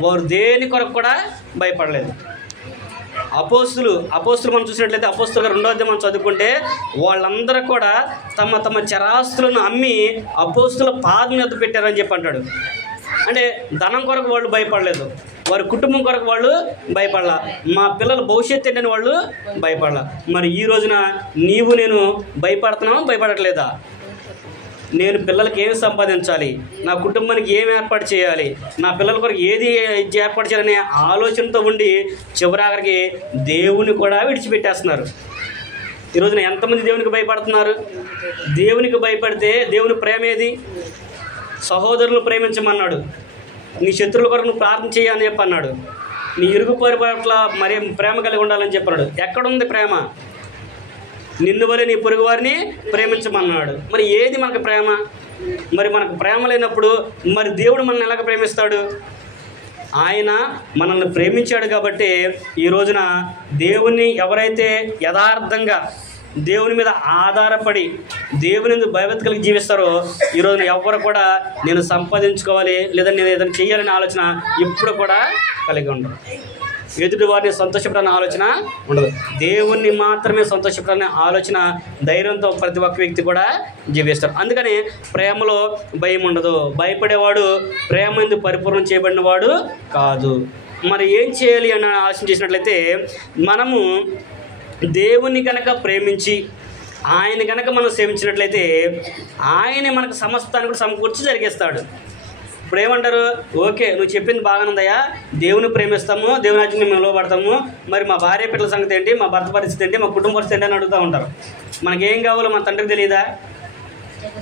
వారు దేని కొరకు కూడా భయపడలేదు. అపోస్తులు మనం చూసినట్లయితే అపోస్తులుగా 2వ అధ్యాయం మనం చదువుకుంటే వాళ్ళందరూ కూడా తమ తమ చరాస్తులను అమ్మి అపోస్తుల పాదం మీద పెట్టారని చెప్పి అంటాడు. అంటే ధనం కొరకు వాళ్ళు భయపడలేదు, వారి కుటుంబం కొరకు వాళ్ళు భయపడలా, మా పిల్లల భవిష్యత్తు ఏంటని వాళ్ళు భయపడలా. మరి ఈ రోజున నీవు నేను భయపడుతున్నావా? భయపడట్లేదా? నేను పిల్లలకి ఏమి సంపాదించాలి, నా కుటుంబానికి ఏమి ఏర్పాటు చేయాలి, నా పిల్లల కొరకు ఏది ఏర్పాటు చేయాలనే ఆలోచనతో ఉండి చివరాఖరికి దేవుని కూడా విడిచిపెట్టేస్తున్నారు. ఈరోజున ఎంతమంది దేవునికి భయపడుతున్నారు? దేవునికి భయపడితే దేవుని ప్రేమ ఏది? సహోదరులు ప్రేమించమన్నాడు, నీ శత్రువుల కొరకు నువ్వు ప్రార్థన చేయని చెప్పి అన్నాడు, నీ ఇరుగు పొరుగు పట్ల మరి ప్రేమ కలిగి ఉండాలని చెప్పన్నాడు. ఎక్కడుంది ప్రేమ? నిన్ను వలె నీ పొరుగు వారిని ప్రేమించమన్నాడు. మరి ఏది మనకు ప్రేమ? మరి మనకు ప్రేమ లేనప్పుడు మరి దేవుడు మనల్ని ఎలాగ ప్రేమిస్తాడు? ఆయన మనల్ని ప్రేమించాడు కాబట్టి ఈ రోజున దేవుణ్ణి ఎవరైతే యథార్థంగా దేవుని మీద ఆధారపడి దేవుని భయభక్తి కలిగి జీవిస్తారో ఈ రోజున ఎవరు కూడా నేను సంపాదించుకోవాలి లేదా నేను ఏదైనా చేయాలనే ఆలోచన ఎప్పుడు కూడా కలిగి ఉండరు. ఎదుటి వారిని సంతోషపడాలనే ఆలోచన ఉండదు. దేవుణ్ణి మాత్రమే సంతోషపడాలనే ఆలోచన ధైర్యంతో ప్రతి ఒక్క వ్యక్తి కూడా జీవిస్తారు. అందుకని ప్రేమలో భయం ఉండదు. భయపడేవాడు ప్రేమ ఎందుకు పరిపూర్ణం చేయబడిన వాడు కాదు. మరి ఏం చేయాలి అని ఆలోచన చేసినట్లయితే మనము దేవుని కనుక ప్రేమించి ఆయన కనుక మనం సేవించినట్లయితే ఆయనే మనకు సమస్తాన్ని కూడా సమకూర్చి జరిగిస్తాడు. ఇప్పుడు ఏమంటారు? ఓకే, నువ్వు చెప్పింది బాగానుందయ్యా, దేవుని ప్రేమిస్తాము, దేవుని రాజ్యాన్ని మేము లోబడతాము, మరి మా భార్య పిల్లల సంగతి ఏంటి, మా భర్త పరిస్థితి ఏంటి, మా కుటుంబ పరిస్థితి ఏంటి అని అడుగుతూ ఉంటారు. మనకేం కావాలో మన తండ్రికి తెలియదా?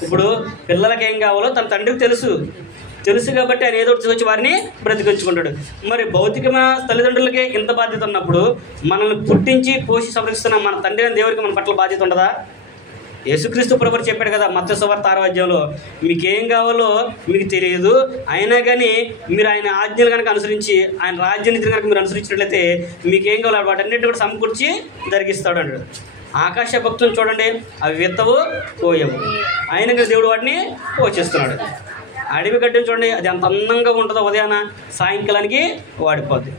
ఇప్పుడు పిల్లలకి ఏం కావాలో తన తండ్రికి తెలుసు కాబట్టి ఆయన ఏదో వచ్చి వారిని బ్రతికించుకుంటాడు. మరి భౌతికమైన తల్లిదండ్రులకే ఇంత బాధ్యత ఉన్నప్పుడు మనల్ని పుట్టించి పోషి సంరక్షిస్తున్న మన తండ్రి అయిన దేవుడికి మన పట్ల బాధ్యత ఉండదా? యేసుక్రీస్తు ప్రభువు చెప్పాడు కదా మత్తయి సువార్త 6వ అధ్యాయంలో, మీకేం కావాలో మీకు తెలియదు, అయినా కానీ మీరు ఆయన ఆజ్ఞలు కనుక అనుసరించి ఆయన రాజ్యాన్ని కనుక మీరు అనుసరించినట్లయితే మీకేం కావాలో వాటన్నిటి కూడా సమకూర్చి జరిగిస్తాడు అన్నాడు. ఆకాశ భక్తులను చూడండి, అవి విత్తవు కోయవు, ఆయన దేవుడు వాటిని పోషిస్తున్నాడు. అడవి గడ్డని చూడండి, అది ఎంత అందంగా ఉంటుందో, ఉదయాన సాయంకాలానికి వాడిపోద్ది.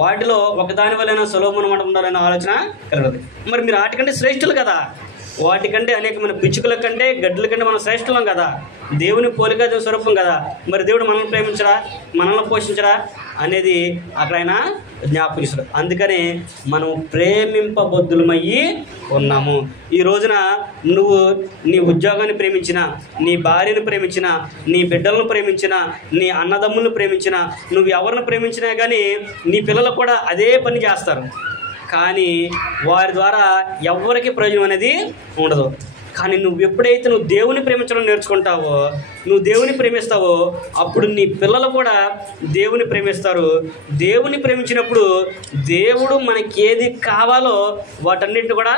వాటిలో ఒకదాని వల్ల సొలొమోను మాట ఉండాలనే ఆలోచన కలగదు. మరి మీరు వాటికంటే శ్రేష్ఠులు కదా, వాటికంటే అనేకమైన పిచ్చుకల కంటే గడ్డల కంటే మనం శ్రేష్ఠులం కదా, దేవుని పోలిక స్వరూపం కదా, మరి దేవుడు మనల్ని ప్రేమించరా, మనల్ని పోషించరా అనేది అక్కడ ఆయన జ్ఞాపకిస్తాడు. అందుకని మనం ప్రేమింపబద్ధులమయ్యి ఉన్నాము. ఈ రోజున నువ్వు నీ ఉద్యోగాన్ని ప్రేమించినా, నీ భార్యను ప్రేమించినా, నీ బిడ్డలను ప్రేమించినా, నీ అన్నదమ్ములను ప్రేమించినా, నువ్వు ఎవరిని ప్రేమించినా కానీ నీ పిల్లలు కూడా అదే పని చేస్తారు. కానీ వారి ద్వారా ఎవరికి ప్రయోజనం అనేది ఉండదు. కానీ నువ్వు ఎప్పుడైతే నువ్వు దేవుని ప్రేమించడం నేర్చుకుంటావో, నువ్వు దేవుని ప్రేమిస్తావో, అప్పుడు నీ పిల్లలు కూడా దేవుని ప్రేమిస్తారు. దేవుని ప్రేమించినప్పుడు దేవుడు మనకి ఏది కావాలో వాటన్నిటిని కూడా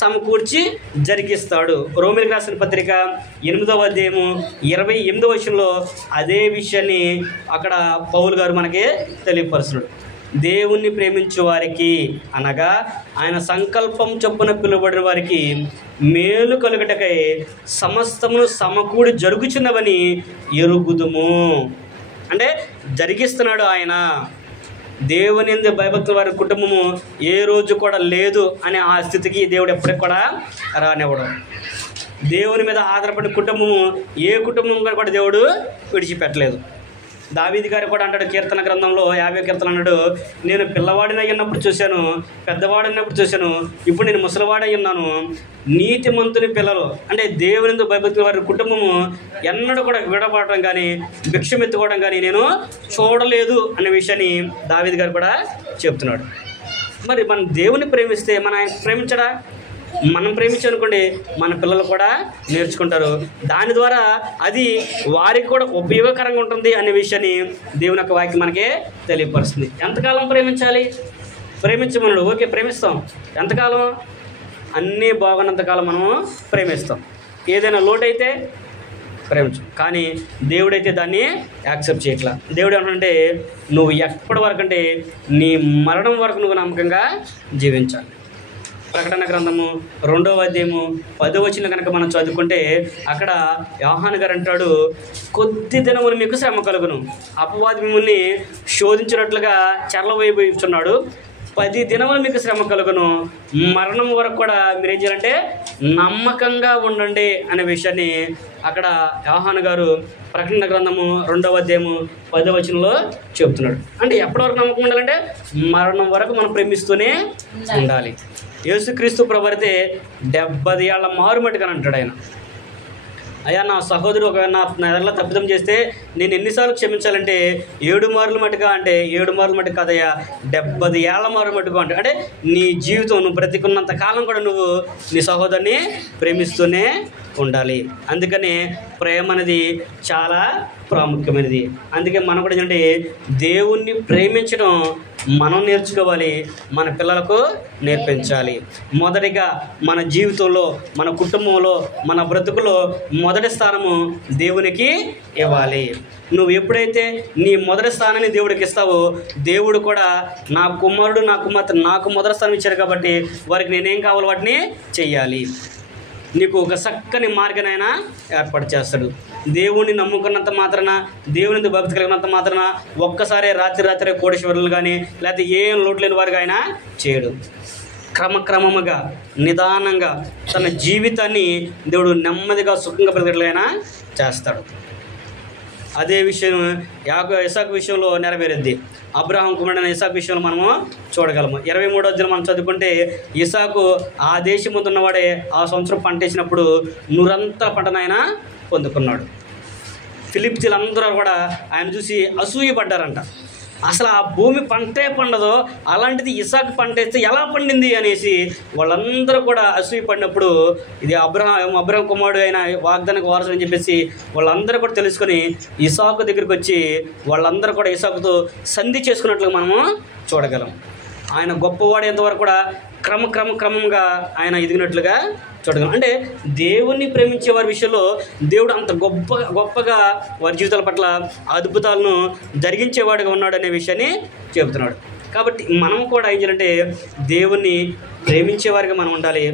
సమకూర్చి జరిగిస్తాడు. రోమీయులకు రాసిన పత్రిక 8వ అధ్యాయము 28వ వచనంలో అదే విషయాన్ని అక్కడ పౌలు గారు మనకి తెలియపరుస్తున్నాడు. దేవుణ్ణి ప్రేమించే వారికి అనగా ఆయన సంకల్పం చొప్పున పిలువబడిన వారికి మేలు కలుగుటకై సమస్తమును సమకూడి జరుగుచున్నవని ఎరుగుదుము. అంటే జరిగిస్తున్నాడు ఆయన. దేవుని యందు భయభక్తుల వారి కుటుంబము ఏ రోజు కూడా లేదు అనే ఆ స్థితికి దేవుడు ఎప్పటికి కూడా రానివ్వడు. దేవుని మీద ఆధారపడిన కుటుంబము ఏ కుటుంబం కూడా దేవుడు విడిచిపెట్టలేదు. దావీదు గారు కూడా అంటాడు కీర్తన గ్రంథంలో 50వ కీర్తన అన్నాడు, నేను పిల్లవాడినై ఉన్నప్పుడు చూశాను, పెద్దవాడినప్పుడు చూశాను, ఇప్పుడు నేను ముసలివాడై ఉన్నాను. నీతిమంతుని పిల్లలు అంటే దేవుని భయభక్తుల వారి కుటుంబము ఎన్నడూ కూడా విడబడటం కానీ భిక్షం ఎత్తుకోవడం కానీ నేను చూడలేదు అనే విషయాన్ని దావీదు గారు కూడా చెప్తున్నాడు. మరి మనం దేవుని ప్రేమిస్తే మన ఆయన ప్రేమించడా? మనం ప్రేమించనుకోండి మన పిల్లలు కూడా నేర్చుకుంటారు. దాని ద్వారా అది వారికి కూడా ఉపయోగకరంగా ఉంటుంది అనే విషయాన్ని దేవుని యొక్క వాక్యం మనకే తెలియపరుస్తుంది. ఎంతకాలం ప్రేమించాలి? ప్రేమించమన్నాడు, ఓకే ప్రేమిస్తాం. ఎంతకాలం? అన్నీ బాగున్నంతకాలం మనము ప్రేమిస్తాం. ఏదైనా లోటైతే ప్రేమించు. కానీ దేవుడైతే దాన్ని యాక్సెప్ట్ చేయట్లా. దేవుడు ఏమంటే నువ్వు ఎప్పటి వరకు అంటే నీ మరణం వరకు నువ్వు నమ్మకంగా జీవించాలి. ప్రకటన గ్రంథము 2వ అధ్యాయము 10వ వచనం కనుక మనం చదువుకుంటే అక్కడ యోహాను గారు అంటాడు, కొద్ది దినములు మీకు శ్రమ కలుగును, అపవాది మిమ్మల్ని శోధించినట్లుగా చెరలవేయుచున్నాడు, 10 దినములు మీకు శ్రమ కలుగును, మరణం వరకు కూడా మీరు ఏం చేయాలంటే నమ్మకంగా ఉండండి అనే విషయాన్ని అక్కడ యోహాను గారు ప్రకటన గ్రంథము 2వ అధ్యాయము 10వ వచనంలో చెబుతున్నాడు. అంటే ఎప్పటి వరకు నమ్మకం ఉండాలంటే మరణం వరకు మనం ప్రేమిస్తూనే ఉండాలి. యేసుక్రీస్తు ప్రభు అయితే 70 ఏళ్ల మారుమట్టుగా అంటాడు ఆయన. అయ్యా నా సహోదరుడు ఒక నా ఎడల తప్పిదం చేస్తే నేను ఎన్నిసార్లు క్షమించాలంటే 7 మార్లు మట్టుగా అంటే 7 మార్లు మట్టుకు కాదయ్యా 70 ఏళ్ల మారు మట్టుగా అంటే నీ జీవితం నువ్వు బ్రతికున్నంత కాలం కూడా నువ్వు నీ సహోదరుని ప్రేమిస్తూనే ఉండాలి. అందుకని ప్రేమ అనేది చాలా ప్రాముఖ్యమైనది. అందుకే మనం కూడా ఏంటంటే దేవుణ్ణి ప్రేమించడం మనం నేర్చుకోవాలి, మన పిల్లలకు నేర్పించాలి. మొదటిగా మన జీవితంలో, మన కుటుంబంలో, మన బ్రతుకులో మొదటి స్థానము దేవునికి ఇవ్వాలి. నువ్వు ఎప్పుడైతే నీ మొదటి స్థానాన్ని దేవుడికి ఇస్తావో దేవుడు కూడా నా కుమారుడు నా కుమార్తె నాకు మొదటి స్థానం ఇచ్చారు కాబట్టి వారికి నేనేం కావాలో వాటిని చెయ్యాలి. నీకు ఒక చక్కని మార్గానైనా ఏర్పాటు చేస్తాడు. దేవుణ్ణి నమ్ముకున్నంత మాత్రాన, దేవుని భక్తి కలిగినంత మాత్రాన ఒక్కసారి రాత్రి కోటేశ్వరులు కానీ లేకపోతే ఏం లోటు లేని వారిగా ఆయన చేయడు. క్రమక్రమముగా నిదానంగా తన జీవితాన్ని దేవుడు నెమ్మదిగా సుఖంగా బ్రతికేట్లైనా చేస్తాడు. అదే విషయం ఇసాకు విషయంలో నెరవేరుద్ది. అబ్రహాం కుమారుడైన ఇసాకు విషయంలో మనము చూడగలము. 23వ అధ్యాయం మనం చదువుకుంటే ఇసాకు ఆ దేశం ముందు ఉన్నవాడే ఆ సంవత్సరం పంట వేసినప్పుడు నూరంతా పంటను ఆయన పొందుకున్నాడు. ఫిలిప్తీలందరూ కూడా ఆయన చూసి అసూయపడ్డారంట. అసలు ఆ భూమి పంటే పండదో అలాంటిది ఇసాకు పంట వేస్తే ఎలా పండింది అనేసి వాళ్ళందరూ కూడా అసూయపడినప్పుడు ఇది అబ్రహాం కుమారుడు అయిన వాగ్దానికి వారసుడు అని చెప్పేసి వాళ్ళందరూ కూడా తెలుసుకొని ఇసాకు దగ్గరికి వచ్చి వాళ్ళందరూ కూడా ఇసాకుతో సంధి చేసుకున్నట్లుగా మనము చూడగలం. ఆయన గొప్పవాడేంతవరకు కూడా క్రమంగా ఆయన ఎదిగినట్లుగా చూడగలం. అంటే దేవుణ్ణి ప్రేమించే వారి విషయంలో దేవుడు అంత గొప్పగా వారి జీవితాల పట్ల అద్భుతాలను జరిగించేవాడుగా ఉన్నాడు అనే విషయాన్ని చెబుతున్నాడు. కాబట్టి మనం కూడా ఏం చేయాలంటే దేవుణ్ణి ప్రేమించేవారిగా మనం ఉండాలి,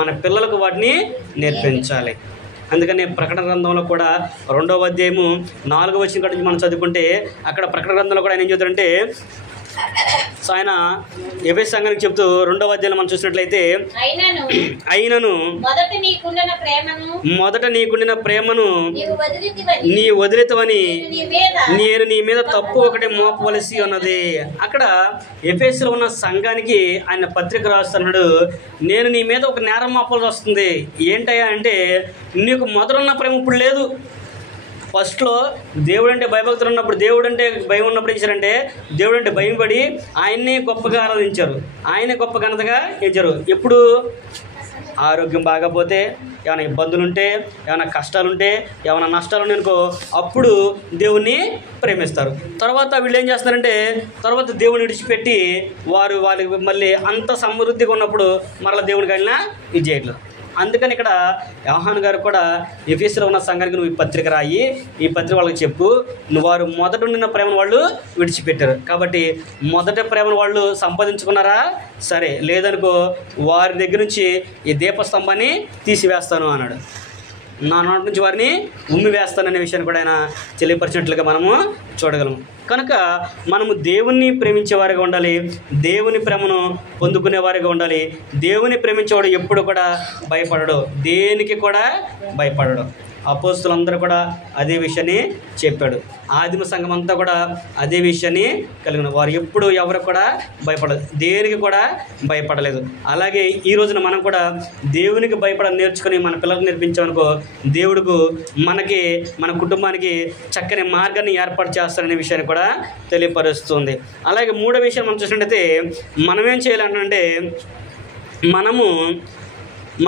మన పిల్లలకు వాటిని నేర్పించాలి. అందుకని ప్రకటన గ్రంథంలో కూడా 2వ అధ్యాయము 4వ వచనం నుంచి మనం చదువుకుంటే అక్కడ ప్రకటన గ్రంథంలో కూడా ఆయన ఏం చెబుతాడంటే సో ఆయన ఎఫెసు సంఘానికి చెప్తూ 2వ అధ్యాయంలో మనం చూసినట్లయితే, అయినను మొదట నీకుండిన ప్రేమను నీ వదిలితవని నేను నీ మీద తప్పు ఒకటి మోపవలసి ఉన్నది. అక్కడ ఎఫెసులో ఉన్న సంఘానికి ఆయన పత్రిక రాస్తున్నాడు, నేను నీ మీద ఒక నేరం మోపాల్సి వస్తుంది. ఏంటయ్యా అంటే, నీకు మొదలున్న ప్రేమ ఇప్పుడు లేదు. ఫస్ట్లో దేవుడు అంటే భయభక్తులు ఉన్నప్పుడు, దేవుడు అంటే భయం ఉన్నప్పుడు ఏం చేశారంటే, దేవుడు అంటే భయం పడి ఆయన్ని గొప్పగా ఆరాధించారు, ఆయనే గొప్ప ఘనతగా ఇచ్చారు. ఎప్పుడు ఆరోగ్యం బాగపోతే, ఏమైనా ఇబ్బందులు ఉంటే, ఏమైనా కష్టాలుంటే, ఏమైనా నష్టాలు అనుకో, అప్పుడు దేవుణ్ణి ప్రేమిస్తారు. తర్వాత వీళ్ళు ఏం చేస్తారంటే, తర్వాత దేవుని విడిచిపెట్టి వాళ్ళకి మళ్ళీ అంత సమృద్ధిగా ఉన్నప్పుడు మరలా దేవునికి అయినా ఇది చేయట్లేదు. అందుకని ఇక్కడ యోహాను గారు కూడా ఎఫెసులో ఉన్న సంఘానికి నువ్వు ఈ పత్రిక రాయి, ఈ పత్రిక వాళ్ళకి చెప్పు, వారు మొదట ఉండిన ప్రేమను వాళ్ళు విడిచిపెట్టారు కాబట్టి మొదట ప్రేమను వాళ్ళు సంపాదించుకున్నారా, సరే, లేదనుకో వారి దగ్గర నుంచి ఈ దీపస్తంభాన్ని తీసివేస్తాను అన్నాడు. నా నోటి నుంచి వారిని ఉమ్మి వేస్తాననే విషయాన్ని కూడా ఆయన తెలియపరిచినట్లుగా మనము చూడగలము. కనుక మనము దేవుణ్ణి ప్రేమించేవారిగా ఉండాలి, దేవుని ప్రేమను పొందుకునేవారిగా ఉండాలి. దేవుని ప్రేమించేవాడు ఎప్పుడు కూడా భయపడడు, దేనికి కూడా భయపడడు. అపోస్తులందరూ కూడా అదే విషయాన్ని చెప్పాడు. ఆదిమ సంఘం అంతా కూడా అదే విషయాన్ని కలిగిన వారు ఎప్పుడు ఎవరు కూడా భయపడదు, దేనికి కూడా భయపడలేదు. అలాగే ఈ రోజున మనం కూడా దేవునికి భయపడాలని నేర్చుకుని మన పిల్లలకు నేర్పించామనుకో, దేవుడికి మనకి మన కుటుంబానికి చక్కని మార్గాన్ని ఏర్పాటు చేస్తారనే విషయాన్ని కూడా తెలియపరుస్తుంది. అలాగే 3వ విషయం మనం చూసినట్టయితే, మనమేం చేయాలంటే, మనము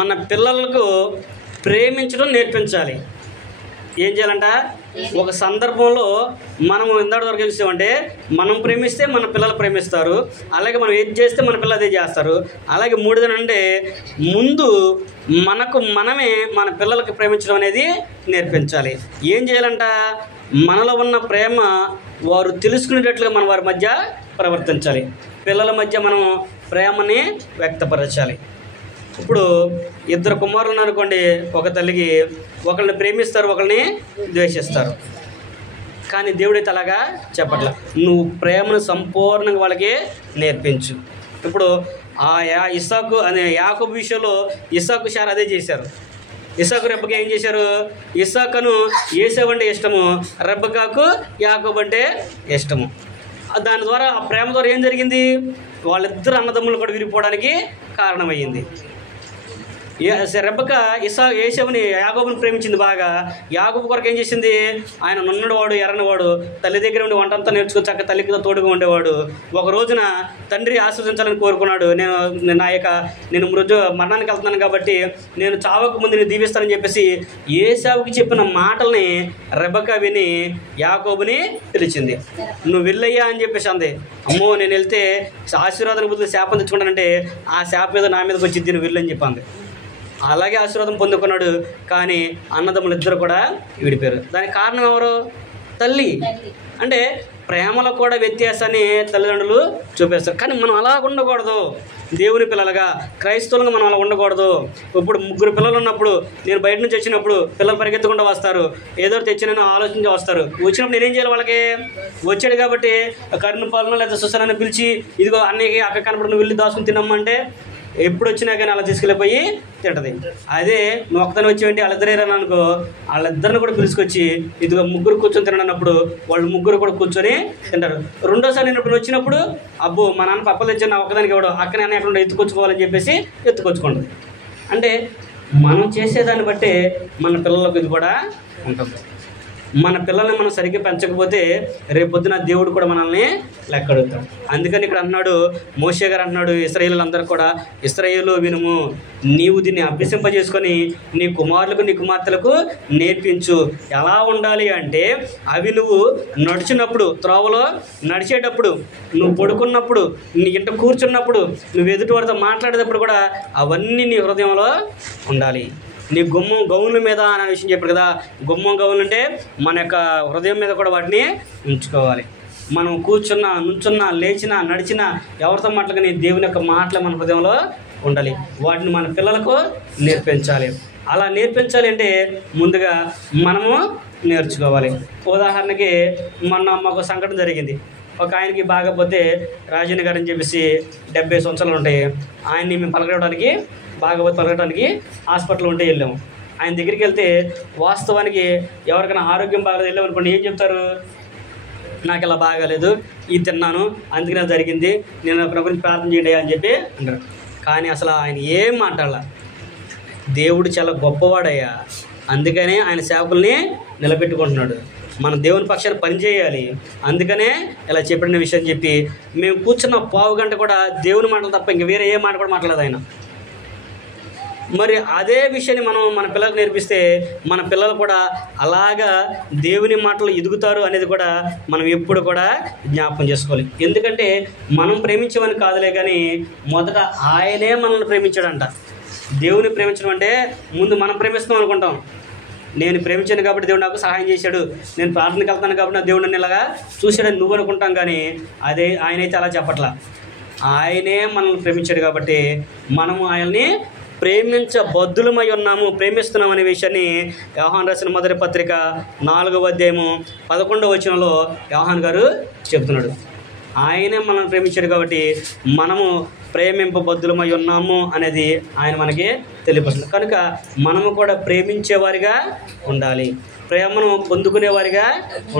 మన పిల్లలకు ప్రేమించడం నేర్పించాలి. ఏం చేయాలంట, ఒక సందర్భంలో మనం ఇందాటి వరకు చూసామంటే, మనం ప్రేమిస్తే మన పిల్లలు ప్రేమిస్తారు, అలాగే మనం ఏది చేస్తే మన పిల్లలు అదే చేస్తారు. అలాగే 3దంటే, ముందు మనమే మన పిల్లలకి ప్రేమించడం అనేది నేర్పించాలి. ఏం చేయాలంట, మనలో ఉన్న ప్రేమ వారు తెలుసుకునేటట్లుగా మనం వారి మధ్య ప్రవర్తించాలి. పిల్లల మధ్య మనం ప్రేమని వ్యక్తపరచాలి. ఇప్పుడు 2 కుమారులు అనుకోండి, ఒక తల్లికి ఒకరిని ప్రేమిస్తారు, ఒకరిని ద్వేషిస్తారు. కానీ దేవుడైతే అలాగా చెప్పట్లా, నువ్వు ప్రేమను సంపూర్ణంగా వాళ్ళకి నేర్పించు. ఇప్పుడు ఇస్సాకు అనే యాకోబు విషయంలో ఇస్సాకు శారా అదే చేశారు. ఇస్సాకు రెబ్బకి ఏం చేశారు, ఇస్సాకును ఏసావు అంటే ఇష్టము, రెబ్బకాకు యాకోబు అంటే ఇష్టము. దాని ద్వారా ఆ ప్రేమ ద్వారా ఏం జరిగింది, వాళ్ళిద్దరు అన్నదమ్ములు కూడా విరిగిపోవడానికి కారణమయ్యింది. రెబ్బక ఏసావుని యాకోబుని ప్రేమించింది బాగా. యాకోబు కొరకు ఏం చేసింది, ఆయన నున్నవాడు, ఎర్రనివాడు, తల్లి దగ్గర ఉండి వంటంతా నేర్చుకుని చక్క తల్లికి తోడుగా ఉండేవాడు. ఒక రోజున తండ్రి ఆశీర్వదించాలని కోరుకున్నాడు. నేను మరణానికి వెళ్తున్నాను కాబట్టి నేను చావకు ముందు నేను దీవిస్తానని చెప్పేసి ఏసావుకి చెప్పిన మాటల్ని రెబ్బక విని యాకోబుని పిలిచింది. నువ్వు వెళ్ళయ్యా అని చెప్పేసి అంది. అమ్మో, నేను వెళ్తే ఆశీర్వాదానికి బదులు శాపం తెచ్చుకుంటానంటే ఆ శాపం ఏదో నా మీదకి వచ్చింది, నువ్వు వెళ్ళని చెప్పింది. అలాగే ఆశీర్వాదం పొందుకున్నాడు. కానీ అన్నదమ్ములు ఇద్దరు కూడా విడిపోయారు. దానికి కారణం ఎవరు, తల్లి. అంటే ప్రేమలో కూడా వ్యత్యాసాన్ని తల్లిదండ్రులు చూపిస్తారు. కానీ మనం అలా ఉండకూడదు. దేవుని పిల్లలుగా, క్రైస్తవులుగా మనం అలా ఉండకూడదు. ఇప్పుడు 3 పిల్లలు ఉన్నప్పుడు, నేను బయట నుంచి వచ్చినప్పుడు పిల్లలు పరిగెత్తకుండా వస్తారు, ఏదో తెచ్చినని ఆలోచించి వస్తారు. వచ్చినప్పుడు నేనేం చేయాలి, వాళ్ళకి వచ్చాడు కాబట్టి కరుణ పాలన లేదా సుసనాన్ని పిలిచి, ఇదిగో అన్నయ్యకి అక్క కనపడి నువ్వు వెళ్ళి దాచుకుని తినమ్మంటే ఎప్పుడు వచ్చినా కానీ అలా తీసుకెళ్ళిపోయి తింటది. అదే నువ్వు ఒక్కదాని వచ్చేవంటి వాళ్ళిద్దరేరని అనుకో, వాళ్ళిద్దరిని కూడా పిలుచుకొచ్చి ఇదిగో 3 కూర్చొని తినన్నప్పుడు వాళ్ళు 3 కూడా కూర్చొని తింటారు. రెండోసారి నేను ఇప్పుడు వచ్చినప్పుడు, అబ్బో మా నాన్న పప్పలు తెచ్చి నా ఒక్కదానికి ఇవ్వడం, అక్కనే అన్న ఎక్కడ ఎత్తుకొచ్చుకోవాలని చెప్పేసి ఎత్తుకొచ్చుకుంటుంది. అంటే మనం చేసేదాన్ని బట్టే మన పిల్లలకు ఇది కూడా ఉంటుంది. మన పిల్లల్ని మనం సరిగ్గా పెంచకపోతే రేపొద్దున దేవుడు కూడా మనల్ని లెక్కడుగుతాడు. అందుకని ఇక్కడ అన్నాడు, మోషే గారు అన్నాడు ఇశ్రాయేలులందరూ కూడా, ఇశ్రాయేలు వినుము, నీవు దీన్ని అభ్యసింపజేసుకొని నీ కుమారులకు నీ కుమార్తెలకు నేర్పించు. ఎలా ఉండాలి అంటే, అవి నువ్వు నడిచినప్పుడు, త్రోవలో నడిచేటప్పుడు, నువ్వు పడుకున్నప్పుడు, నీ ఇంట కూర్చున్నప్పుడు, నువ్వు ఎదుటి వారితో మాట్లాడేటప్పుడు కూడా అవన్నీ నీ హృదయంలో ఉండాలి. నీ గుమ్మం గౌన్ల మీద అనే విషయం చెప్పారు కదా, గుమ్మం గౌన్లు అంటే మన యొక్క హృదయం మీద కూడా వాటిని ఉంచుకోవాలి. మనం కూర్చున్నా, నుంచున్నా, లేచినా, నడిచినా, ఎవరితో మాట్లాడని దేవుని యొక్క మాటలు మన హృదయంలో ఉండాలి. వాటిని మన పిల్లలకు నేర్పించాలి. అలా నేర్పించాలి అంటే ముందుగా మనము నేర్చుకోవాలి. ఉదాహరణకి మొన్న మాకు సంఘటన జరిగింది. ఒక ఆయనకి బాగపోతే రాజేంద్ర గారు అని చెప్పేసి 70 సంవత్సరాలు ఉంటాయి. ఆయన్ని మేము పలకడానికి బాగపోతే పలకడానికి హాస్పిటల్ ఉంటే వెళ్ళాము. ఆయన దగ్గరికి వెళ్తే వాస్తవానికి ఎవరికైనా ఆరోగ్యం బాగాలేదు వెళ్ళామనుకోండి, ఏం చెప్తారు? నాకు ఇలా బాగాలేదు, ఇది తిన్నాను, అందుకనే జరిగింది, నేను నా గురించి ప్రార్థన చేయండి అని చెప్పి అంటారు. కానీ అసలు ఆయన ఏం మాట్లాడాల. దేవుడు చాలా గొప్పవాడయ్యా, అందుకనే ఆయన సేవకుల్ని నిలబెట్టుకుంటున్నాడు. మన దేవుని పక్షాన్ని పనిచేయాలి, అందుకనే ఇలా చెప్పిన విషయం చెప్పి మేము కూర్చున్న పావు గంట కూడా దేవుని మాటలు తప్ప ఇంక వేరే ఏ మాట కూడా మాట్లాడదు ఆయన. మరి అదే విషయాన్ని మనం మన పిల్లలకు నేర్పిస్తే మన పిల్లలు కూడా అలాగా దేవుని మాటలు ఎదుగుతారు అనేది కూడా మనం ఎప్పుడు కూడా జ్ఞాపకం చేసుకోవాలి. ఎందుకంటే మనం ప్రేమించమని కాదులే, కానీ మొదట ఆయనే మనల్ని ప్రేమించాడంట. దేవుని ప్రేమించడం అంటే ముందు మనం ప్రేమిస్తాం అనుకుంటాం. నేను ప్రేమించాను కాబట్టి దేవుడు నాకు సహాయం చేశాడు, నేను ప్రార్థనకి వెళ్తాను కాబట్టి నా దేవుడు నన్ను ఇలాగా చూశాడని నువ్వు అనుకుంటాం. కానీ అదే ఆయనైతే అలా చెప్పట్లా. ఆయనే మనల్ని ప్రేమించాడు కాబట్టి మనము ఆయన్ని ప్రేమించబద్దులమై ఉన్నాము, ప్రేమిస్తున్నాం అనే విషయాన్ని యోహాను రాసిన మొదటి పత్రిక 4వ అధ్యాయము 11వ వచనంలో యోహాను గారు చెప్తున్నాడు. ఆయనే మనల్ని ప్రేమించాడు కాబట్టి మనము ప్రేమింపబద్దులమై ఉన్నాము అనేది ఆయన మనకి తెలియపరుస్తుంది. కనుక మనము కూడా ప్రేమించేవారిగా ఉండాలి, ప్రేమను పొందుకునేవారిగా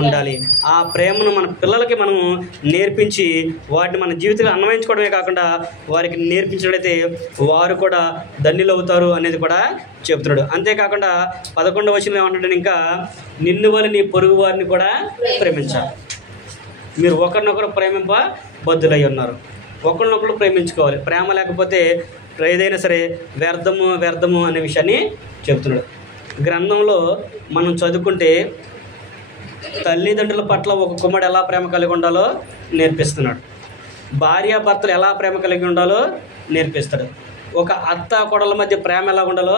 ఉండాలి. ఆ ప్రేమను మన పిల్లలకి మనము నేర్పించి వాటిని మన జీవితంలో అన్వయించుకోవడమే కాకుండా వారికి నేర్పించినట్లయితే వారు కూడా ధన్యులు అవుతారు అనేది కూడా చెబుతున్నాడు. అంతేకాకుండా 11వ వచనంలో ఏమంటాడు, ఇంకా నిన్ను వల్ల నీ పొరుగు వారిని కూడా ప్రేమించాలి. మీరు ఒకరినొకరు ప్రేమింపబద్దులై ఉన్నారు, ఒకరినొకరు ప్రేమించుకోవాలి. ప్రేమ లేకపోతే ఏదైనా సరే వ్యర్థము అనే విషయాన్ని చెబుతున్నాడు. గ్రంథంలో మనం చదువుకుంటే తల్లిదండ్రుల పట్ల ఒక కుమారుడు ఎలా ప్రేమ కలిగి ఉండాలో నేర్పిస్తున్నాడు, భార్యాభర్తలు ఎలా ప్రేమ కలిగి ఉండాలో నేర్పిస్తాడు, ఒక అత్త కోడల మధ్య ప్రేమ ఎలా ఉండాలో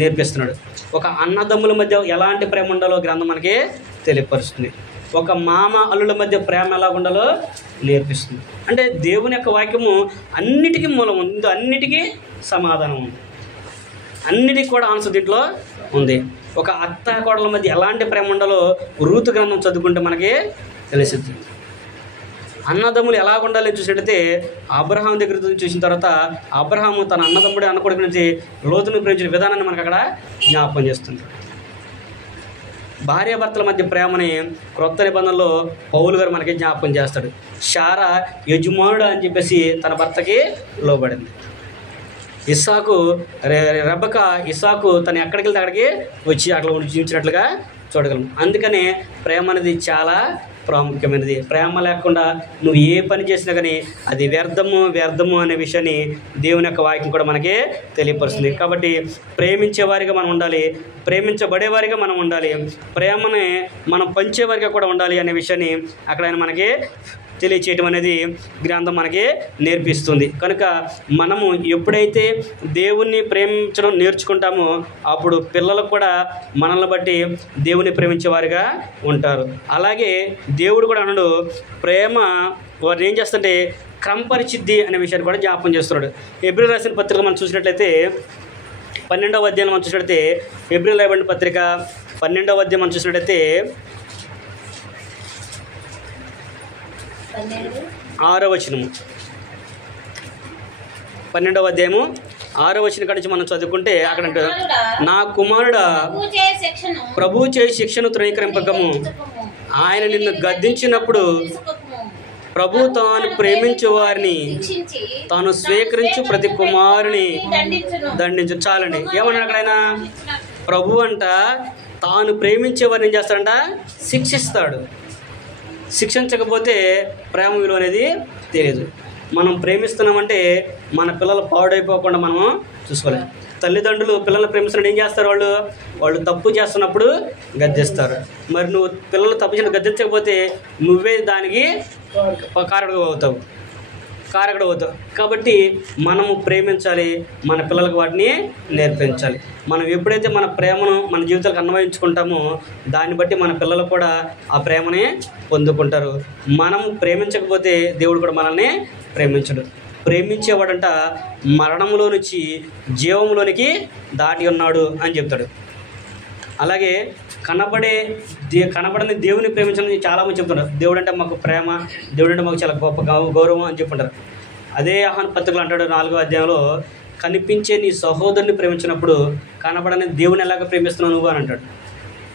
నేర్పిస్తున్నాడు, ఒక అన్నదమ్ముల మధ్య ఎలాంటి ప్రేమ ఉండాలో గ్రంథం మనకి తెలియపరుస్తుంది, ఒక మామ అల్లుల మధ్య ప్రేమ ఎలా ఉండాలో నేర్పిస్తుంది. అంటే దేవుని యొక్క వాక్యము అన్నిటికీ మూలం ఉంది, అన్నిటికీ సమాధానం ఉంది, అన్నిటికీ కూడా ఆన్సర్ దీంట్లో ఉంది. ఒక అత్త కోడల మధ్య ఎలాంటి ప్రేమ ఉండాలో రూతు గ్రంథం చదువుకుంటే మనకి తెలిసింది. అన్నదమ్ములు ఎలా ఉండాలి చూసినట్టయితే అబ్రహాం దగ్గర చూసిన తర్వాత అబ్రహాము తన అన్నదమ్ముడి అన్నకొడుకు నుంచి లోతును ప్రేమించిన విధానాన్ని మనకు అక్కడ జ్ఞాపకం చేస్తుంది. భార్యాభర్తల మధ్య ప్రేమని క్రొత్త నిబంధనలో పౌలు గారు మనకి జ్ఞాపకం చేస్తాడు. శారా యజమానుడు అని చెప్పేసి తన భర్తకి లోబడింది. రెబెకా ఇస్సాకు తను ఎక్కడికి వెళ్తే అక్కడికి వచ్చి అక్కడ జీవించినట్లుగా చూడగలం. అందుకనే ప్రేమ అనేది చాలా ప్రాముఖ్యమైనది. ప్రేమ లేకుండా నువ్వు ఏ పని చేసినా కానీ అది వ్యర్థము అనే విషయాన్ని దేవుని యొక్క వాక్యం కూడా మనకి తెలియపరుస్తుంది. కాబట్టి ప్రేమించేవారిగా మనం ఉండాలి, ప్రేమించబడేవారిగా మనం ఉండాలి, ప్రేమని మనం పంచేవారిగా కూడా ఉండాలి అనే విషయాన్ని అక్కడ ఆయన మనకి తెలియచేయటం అనేది గ్రంథం మనకి నేర్పిస్తుంది. కనుక మనము ఎప్పుడైతే దేవుణ్ణి ప్రేమించడం నేర్చుకుంటామో అప్పుడు పిల్లలకు కూడా మనల్ని బట్టి దేవుని ప్రేమించేవారిగా ఉంటారు. అలాగే దేవుడు కూడా అన్నాడు, ప్రేమ వారిని ఏం చేస్తుంటే క్రమపరిచిద్ది అనే విషయాన్ని కూడా జ్ఞాపకం చేస్తున్నాడు. హెబ్రీయులకు రాసిన పత్రిక మనం చూసినట్లయితే 12వ అధ్యాయం మనం చూసినట్లయితే హెబ్రీయులకు రాయబడిన పత్రిక 12వ అధ్యాయం మనం చూసినట్లయితే 6వ వచనము 12వ అధ్యాయము 6వ వచనం కాడి నుంచి మనం చదువుకుంటే అక్కడ నా కుమారుడా ప్రభువు చేయి శిక్షను తృణీకరింపకము, ఆయన నిన్ను గద్దించినప్పుడు ప్రభు తాను ప్రేమించే వారిని తాను స్వీకరించు ప్రతి కుమారుని దండించు. చాలండి. ఏమన్నాడు అక్కడ ఆయన? ప్రభు అంట తాను ప్రేమించే వారిని ఏం చేస్తాడంట? శిక్షిస్తాడు. శిక్షించకపోతే ప్రేమ విలువ అనేది తెలియదు. మనం ప్రేమిస్తున్నామంటే మన పిల్లలు పాడైపోకుండా మనము చూసుకోవాలి. తల్లిదండ్రులు పిల్లల్ని ప్రేమిస్తున్నప్పుడు ఏం చేస్తారు? వాళ్ళు తప్పు చేస్తున్నప్పుడు గద్దిస్తారు. మరి నువ్వు పిల్లలు తప్పు చేసిన గద్దించకపోతే నువ్వే దానికి కారకుడు అవుతావు. కాబట్టి మనము ప్రేమించాలి, మన పిల్లలకు వాటిని నేర్పించాలి. మనం ఎప్పుడైతే మన ప్రేమను మన జీవితాలకు అన్వయించుకుంటామో దాన్ని బట్టి మన పిల్లలు కూడా ఆ ప్రేమని పొందుకుంటారు. మనం ప్రేమించకపోతే దేవుడు కూడా మనల్ని ప్రేమించడు. ప్రేమించేవాడంట మరణంలో నుంచి జీవంలోనికి దాటి ఉన్నాడు అని చెప్తాడు. అలాగే కనబడని దేవుని ప్రేమించడం చాలామంది చెప్తున్నారు. దేవుడు అంటే మాకు ప్రేమ, దేవుడు అంటే మాకు చాలా గొప్ప గౌరవం అని చెప్పుంటారు. అదే యోహాను పత్రికలో అంటాడు 4వ అధ్యాయంలో, కనిపించే నీ సహోదరుని ప్రేమించినప్పుడు కనబడని దేవుని ఎలాగ ప్రేమిస్తున్నావు నువ్వు అని అంటాడు.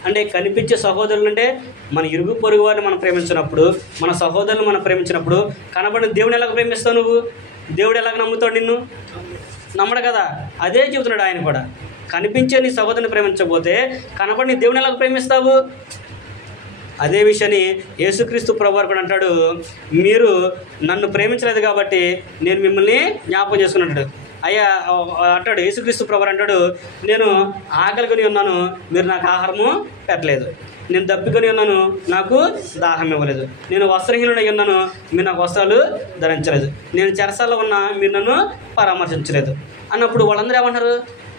అంటే కనిపించే సహోదరులు అంటే మన ఇరుగు పొరుగు వారిని మనం ప్రేమించినప్పుడు, మన సహోదరులు మనం ప్రేమించినప్పుడు కనబడిన దేవుని ఎలాగ ప్రేమిస్తావు నువ్వు? దేవుడు ఎలాగ నమ్ముతాడు నిన్ను? నమ్మడు కదా. అదే చెబుతున్నాడు ఆయన కూడా. కనిపించే నీ సహోదరుని ప్రేమించకపోతే కనబడిన దేవుని ఎలాగ ప్రేమిస్తావు? అదే విషయాన్ని యేసుక్రీస్తు ప్రభువారు కూడా అంటాడు, మీరు నన్ను ప్రేమించలేదు కాబట్టి నేను మిమ్మల్ని జ్ఞాపకం చేసుకున్నాడు. అయ్యా అంటాడు యేసుక్రీస్తు ప్రభువారు అంటాడు, నేను ఆకలికొని ఉన్నాను, మీరు నాకు ఆహారము పెట్టలేదు. నేను దప్పికొని ఉన్నాను, నాకు దాహం ఇవ్వలేదు. నేను వస్త్రహీనుడై ఉన్నాను, మీరు నాకు వస్త్రాలు ధరించలేదు. నేను చెరసాల్లో ఉన్నా, మీరు నన్ను పరామర్శించలేదు అన్నప్పుడు వాళ్ళందరూ ఏమంటారు?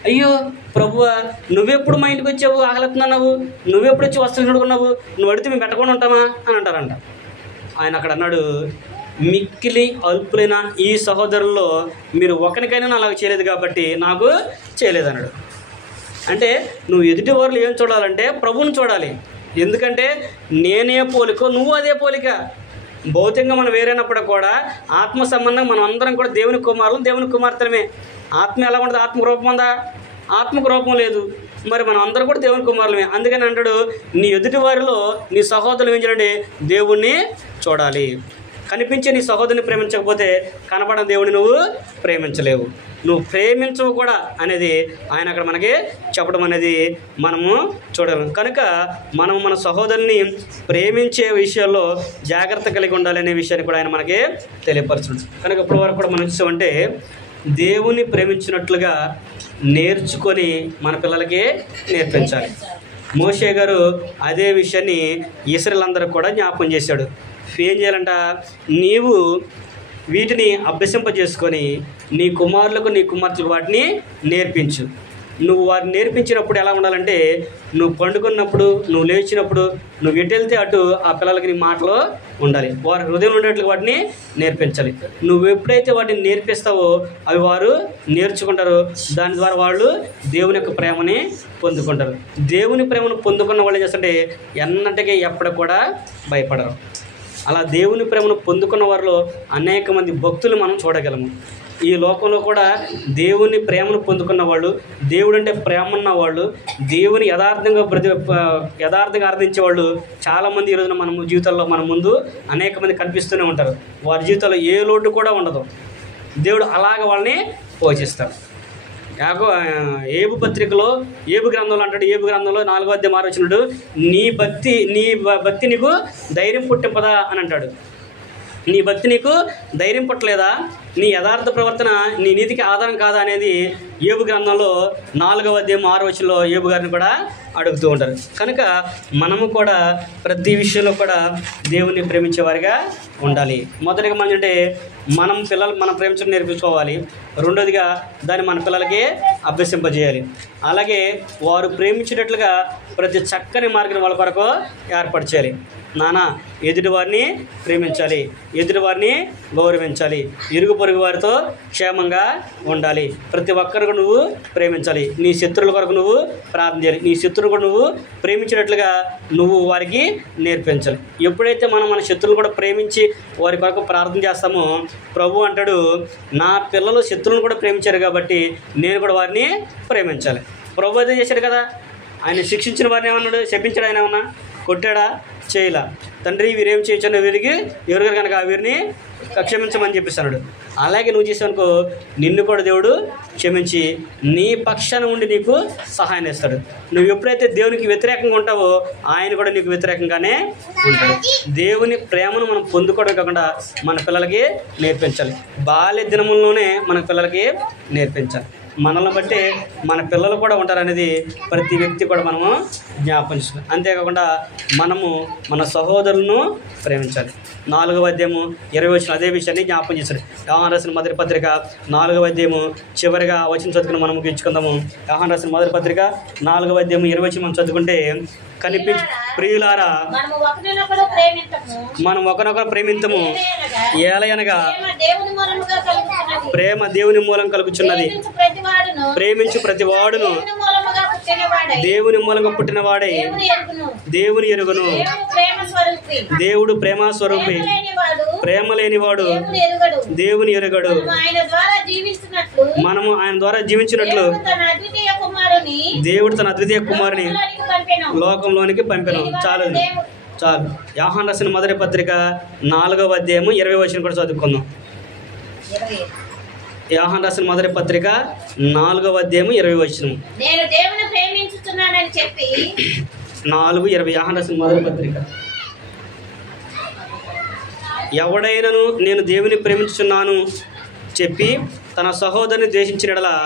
అయ్యో ప్రభువా, నువ్వెప్పుడు మా ఇంటికి వచ్చావు, ఆకలిస్తున్నావు, నువ్వెప్పుడు వచ్చి వస్త్రహీనుడు ఉన్నావు, నువ్వు అడిగితే మేము పెట్టకుండా ఉంటామా అని అంటారంట. ఆయన అక్కడ అన్నాడు, మిక్కిలి అల్పులైన ఈ సహోదరుల్లో మీరు ఒకరికైనా అలాగ చేయలేదు కాబట్టి నాకు చేయలేదన్నాడు. అంటే నువ్వు ఎదుటి వారిలో ఏం చూడాలంటే ప్రభువుని చూడాలి. ఎందుకంటే నేనే పోలికో నువ్వు అదే పోలిక. భౌతికంగా మనం వేరైనప్పుడు కూడా ఆత్మ సంబంధం మనం అందరం కూడా దేవుని కుమారులు, దేవుని కుమార్తెలమే. ఆత్మ ఎలా ఉంటుంది? ఆత్మకు రూపం ఉందా? ఆత్మకు రూపం లేదు. మరి మనం అందరం కూడా దేవుని కుమారులమే. అందుకని అంటాడు, నీ ఎదుటి వారిలో నీ సహోదరులు ఏం చేయాలంటే దేవుణ్ణి చూడాలి. కనిపించే నీ సహోదరుని ప్రేమించకపోతే కనపడని దేవుని నువ్వు ప్రేమించలేవు, నువ్వు ప్రేమించవు కూడా అనేది ఆయన అక్కడ మనకి చెప్పడం అనేది మనము చూడలేము. కనుక మనం మన సహోదరుని ప్రేమించే విషయాల్లో జాగ్రత్త కలిగి ఉండాలి అనే విషయాన్ని కూడా ఆయన మనకి తెలియపరచుడు. కనుక ఇప్పటి వరకు కూడా మనం చూసామంటే దేవుని ప్రేమించినట్లుగా నేర్చుకొని మన పిల్లలకి నేర్పించాలి. మోషే గారు అదే విషయాన్ని ఇశ్రాయేలీయులందరికీ కూడా జ్ఞాపకం చేశాడు. ఏం చేయాలంట? నీవు వీటిని అభ్యసింపజేసుకొని నీ కుమారులకు నీ కుమార్తెలకు వాటిని నేర్పించు. నువ్వు వారిని నేర్పించినప్పుడు ఎలా ఉండాలంటే, నువ్వు పండుకున్నప్పుడు, నువ్వు లేచినప్పుడు, నువ్వు ఎటు వెళ్తే అటు ఆ పిల్లలకి నీ మాటలో ఉండాలి. వారి హృదయంలో ఉండేట్లు వాటిని నేర్పించాలి. నువ్వు ఎప్పుడైతే వాటిని నేర్పిస్తావో అవి వారు నేర్చుకుంటారు. దాని ద్వారా వాళ్ళు దేవుని యొక్క ప్రేమని పొందుకుంటారు. దేవుని ప్రేమను పొందుకున్న వాళ్ళు ఏం చేస్తుంటే ఎన్నటికీ ఎప్పుడు కూడా భయపడరు. అలా దేవుని ప్రేమను పొందుకున్న వారిలో అనేక మంది భక్తులు మనం చూడగలము. ఈ లోకంలో కూడా దేవుని ప్రేమను పొందుకున్న వాళ్ళు, దేవుడు అంటే ప్రేమ ఉన్న వాళ్ళు, దేవుని యథార్థంగా ఆరాధించే వాళ్ళు చాలామంది ఈ రోజున మన జీవితాల్లో మన ముందు అనేక మంది కనిపిస్తూనే ఉంటారు. వారి జీవితాల్లో ఏ లోటు కూడా ఉండదు. దేవుడు అలాగ వాళ్ళని పోషిస్తాడు. ఏబు పత్రికలో ఏబు గ్రంథంలో అంటాడు, ఏబు గ్రంథంలో 4వ అధ్యాయం 6వ వచనం, నీ భక్తి నీకు ధైర్యం పుట్టింపదా అని అంటాడు. నీ భక్తి నీకు ధైర్యం పుట్టలేదా? నీ యథార్థ ప్రవర్తన నీ నీతికి ఆధారం కాదా అనేది ఏబు గ్రంథంలో 4వ అధ్యాయం 6వ వచనంలో ఏబు గారిని కూడా అడుగుతూ ఉంటారు. కనుక మనము కూడా ప్రతి విషయంలో కూడా దేవుణ్ణి ప్రేమించేవారిగా ఉండాలి. మొదటిగా అంటే మనం ప్రేమించడం నేర్పించుకోవాలి. రెండోదిగా దాన్ని మన పిల్లలకి అభ్యసింపజేయాలి. అలాగే వారు ప్రేమించేటట్లుగా ప్రతి చక్కని మార్గం వాళ్ళ కొరకు ఏర్పాటు చేయాలి. ఎదుటి వారిని ప్రేమించాలి, ఎదుటి వారిని గౌరవించాలి, ఇరుగు పొరుగు వారితో క్షేమంగా ఉండాలి. ప్రతి ఒక్కరికి నువ్వు ప్రేమించాలి. నీ శత్రువుల కొరకు నువ్వు ప్రార్థన చేయాలి. నీ శత్రువులు కూడా నువ్వు ప్రేమించినట్లుగా నువ్వు వారికి నేర్పించాలి. ఎప్పుడైతే మనం మన శత్రువులు కూడా ప్రేమించి వారి కొరకు ప్రార్థన చేస్తామో ప్రభు అంటాడు, నా పిల్లలు శత్రువులను కూడా ప్రేమించారు కాబట్టి నేను కూడా వారిని ప్రేమించాలి. ప్రభు అదే చేశాడు కదా. ఆయన శిక్షించిన వారిని ఏమన్నాడు? శపించాడు. ఆయన ఏమన్నా కొట్టాడా? చేయలా. తండ్రి వీరేం చేయొచ్చని వీరికి ఎవరిగారు కనుక వీరిని క్షమించమని చెప్పిస్తున్నాడు. అలాగే నువ్వు చేసావనుకో నిన్ను కూడా దేవుడు క్షమించి నీ పక్షాన ఉండి నీకు సహాయం ఇస్తాడు. నువ్వు ఎప్పుడైతే దేవునికి వ్యతిరేకంగా ఉంటావో ఆయన కూడా నీకు వ్యతిరేకంగానే ఉంటాడు. దేవుని ప్రేమను మనం పొందుకోవడం కాకుండా మన పిల్లలకి నేర్పించాలి. బాల్య దినముల్లోనే మన పిల్లలకి నేర్పించాలి. మనల్ని బట్టి మన పిల్లలు కూడా ఉంటారనేది ప్రతి వ్యక్తి కూడా మనము జ్ఞాపకం చేసుకోవాలి. అంతేకాకుండా మనము మన సహోదరులను ప్రేమించాలి. 4వ అధ్యాయము 20వ వచనం అదే విషయాన్ని జ్ఞాపకం చేశాడు. యోహాను రాసిన మొదటి పత్రిక 4వ అధ్యాయము చివరిగా వచనం చదువుకుని మనం ముగించుకుందాము. యోహాను రాసిన మొదటి పత్రిక 4వ అధ్యాయము 20వ వచనం మనం చదువుకుంటే, ప్రియులారా మనం ఒకనొకరు ప్రేమింతము, ఏలయనగా ప్రేమ దేవుని మూలం కలుగుచున్నది. ప్రేమించు ప్రతి వాడును దేవుని మూలంగా పుట్టిన వాడే దేవుని ఎరుగును. దేవుడు ప్రేమ స్వరూపి, ప్రేమ లేనివాడు దేవుని ఎరుగడు. మనము ఆయన ద్వారా జీవించినట్లు దేవుడు తన అద్వితీయ కుమారుని లోకంలోనికి పంపెను. చాలు చాలు. యోహాను రాసిన మొదటి పత్రిక 4వ అధ్యాయము 20వ వచనం కూడా చదువుకుందాం. యోహాను రాసిన మొదటి పత్రిక 4వ అధ్యాయము 20వ వచనం. 4:20 యోహాను రాసిన మొదటి పత్రిక. ఎవడైనను నేను దేవుని ప్రేమించుచున్నాను చెప్పి తన సహోదరుని ద్వేషించినడలా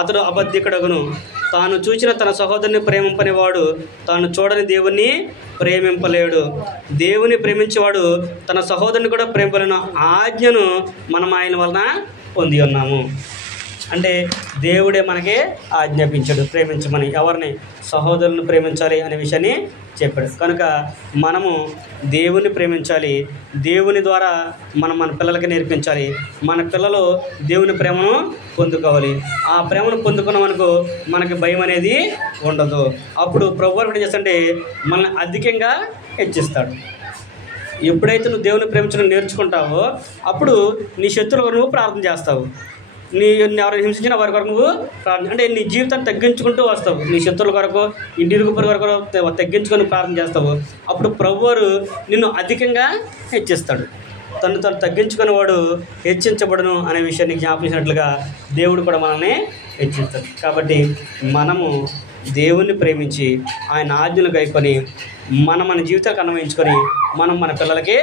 అతడు అబద్ధికుడగును. తాను చూచిన తన సహోదరుని ప్రేమింపనివాడు తాను చూడని దేవుణ్ణి ప్రేమింపలేడు. దేవుని ప్రేమించేవాడు తన సహోదరుని కూడా ప్రేమింపలేను ఆజ్ఞను మనం ఆయన వలన పొంది ఉన్నాము. అంటే దేవుడే మనకి ఆజ్ఞాపించాడు ప్రేమించమని. ఎవరిని? సహోదరులను ప్రేమించాలి అనే విషయాన్ని చెప్పాడు. కనుక మనము దేవుని ప్రేమించాలి. దేవుని ద్వారా మనం మన పిల్లలకి నేర్పించాలి. మన పిల్లలు దేవుని ప్రేమను పొందుకోవాలి. ఆ ప్రేమను పొందుకున్నామనుకో మనకి భయం అనేది ఉండదు. అప్పుడు ప్రభువు ఏం చేస్తాడంటే మనల్ని అధికంగా హెచ్చిస్తాడు. ఎప్పుడైతే నువ్వు దేవుని ప్రేమించడం నేర్చుకుంటావో అప్పుడు నీ శత్రువులకు నువ్వు ప్రార్థన చేస్తావు. ఎవరైనా హింసించినా వారి కొరకు నువ్వు ప్రార్థన, అంటే నీ జీవితాన్ని తగ్గించుకుంటూ వస్తావు. నీ శత్రువుల కొరకు, ఇంటి ఇరుగు కొరకు తగ్గించుకొని ప్రార్థన చేస్తావు. అప్పుడు ప్రభువారు నిన్ను అధికంగా హెచ్చిస్తాడు. తను తగ్గించుకుని వాడు హెచ్చించబడును అనే విషయాన్ని జ్ఞాపించినట్లుగా దేవుడు కూడా మనల్ని హెచ్చిస్తాడు. కాబట్టి మనము దేవుణ్ణి ప్రేమించి ఆయన ఆజ్ఞలు గైకొని మన జీవితాలకు అన్వయించుకొని మనం మన పిల్లలకి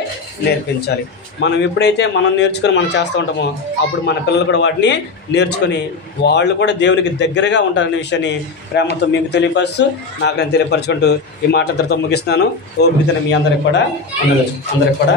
నేర్పించాలి. మనం ఎప్పుడైతే మనం నేర్చుకొని మనం చేస్తూ ఉంటామో అప్పుడు మన పిల్లలు కూడా వాటిని నేర్చుకొని వాళ్ళు కూడా దేవునికి దగ్గరగా ఉంటారనే విషయాన్ని ప్రేమతో మీకు తెలియపరుస్తూ నాకు నేను తెలియపరచుకుంటూ ఈ మాటలతో ముగిస్తున్నాను. ఓపికను మీ అందరికి కూడా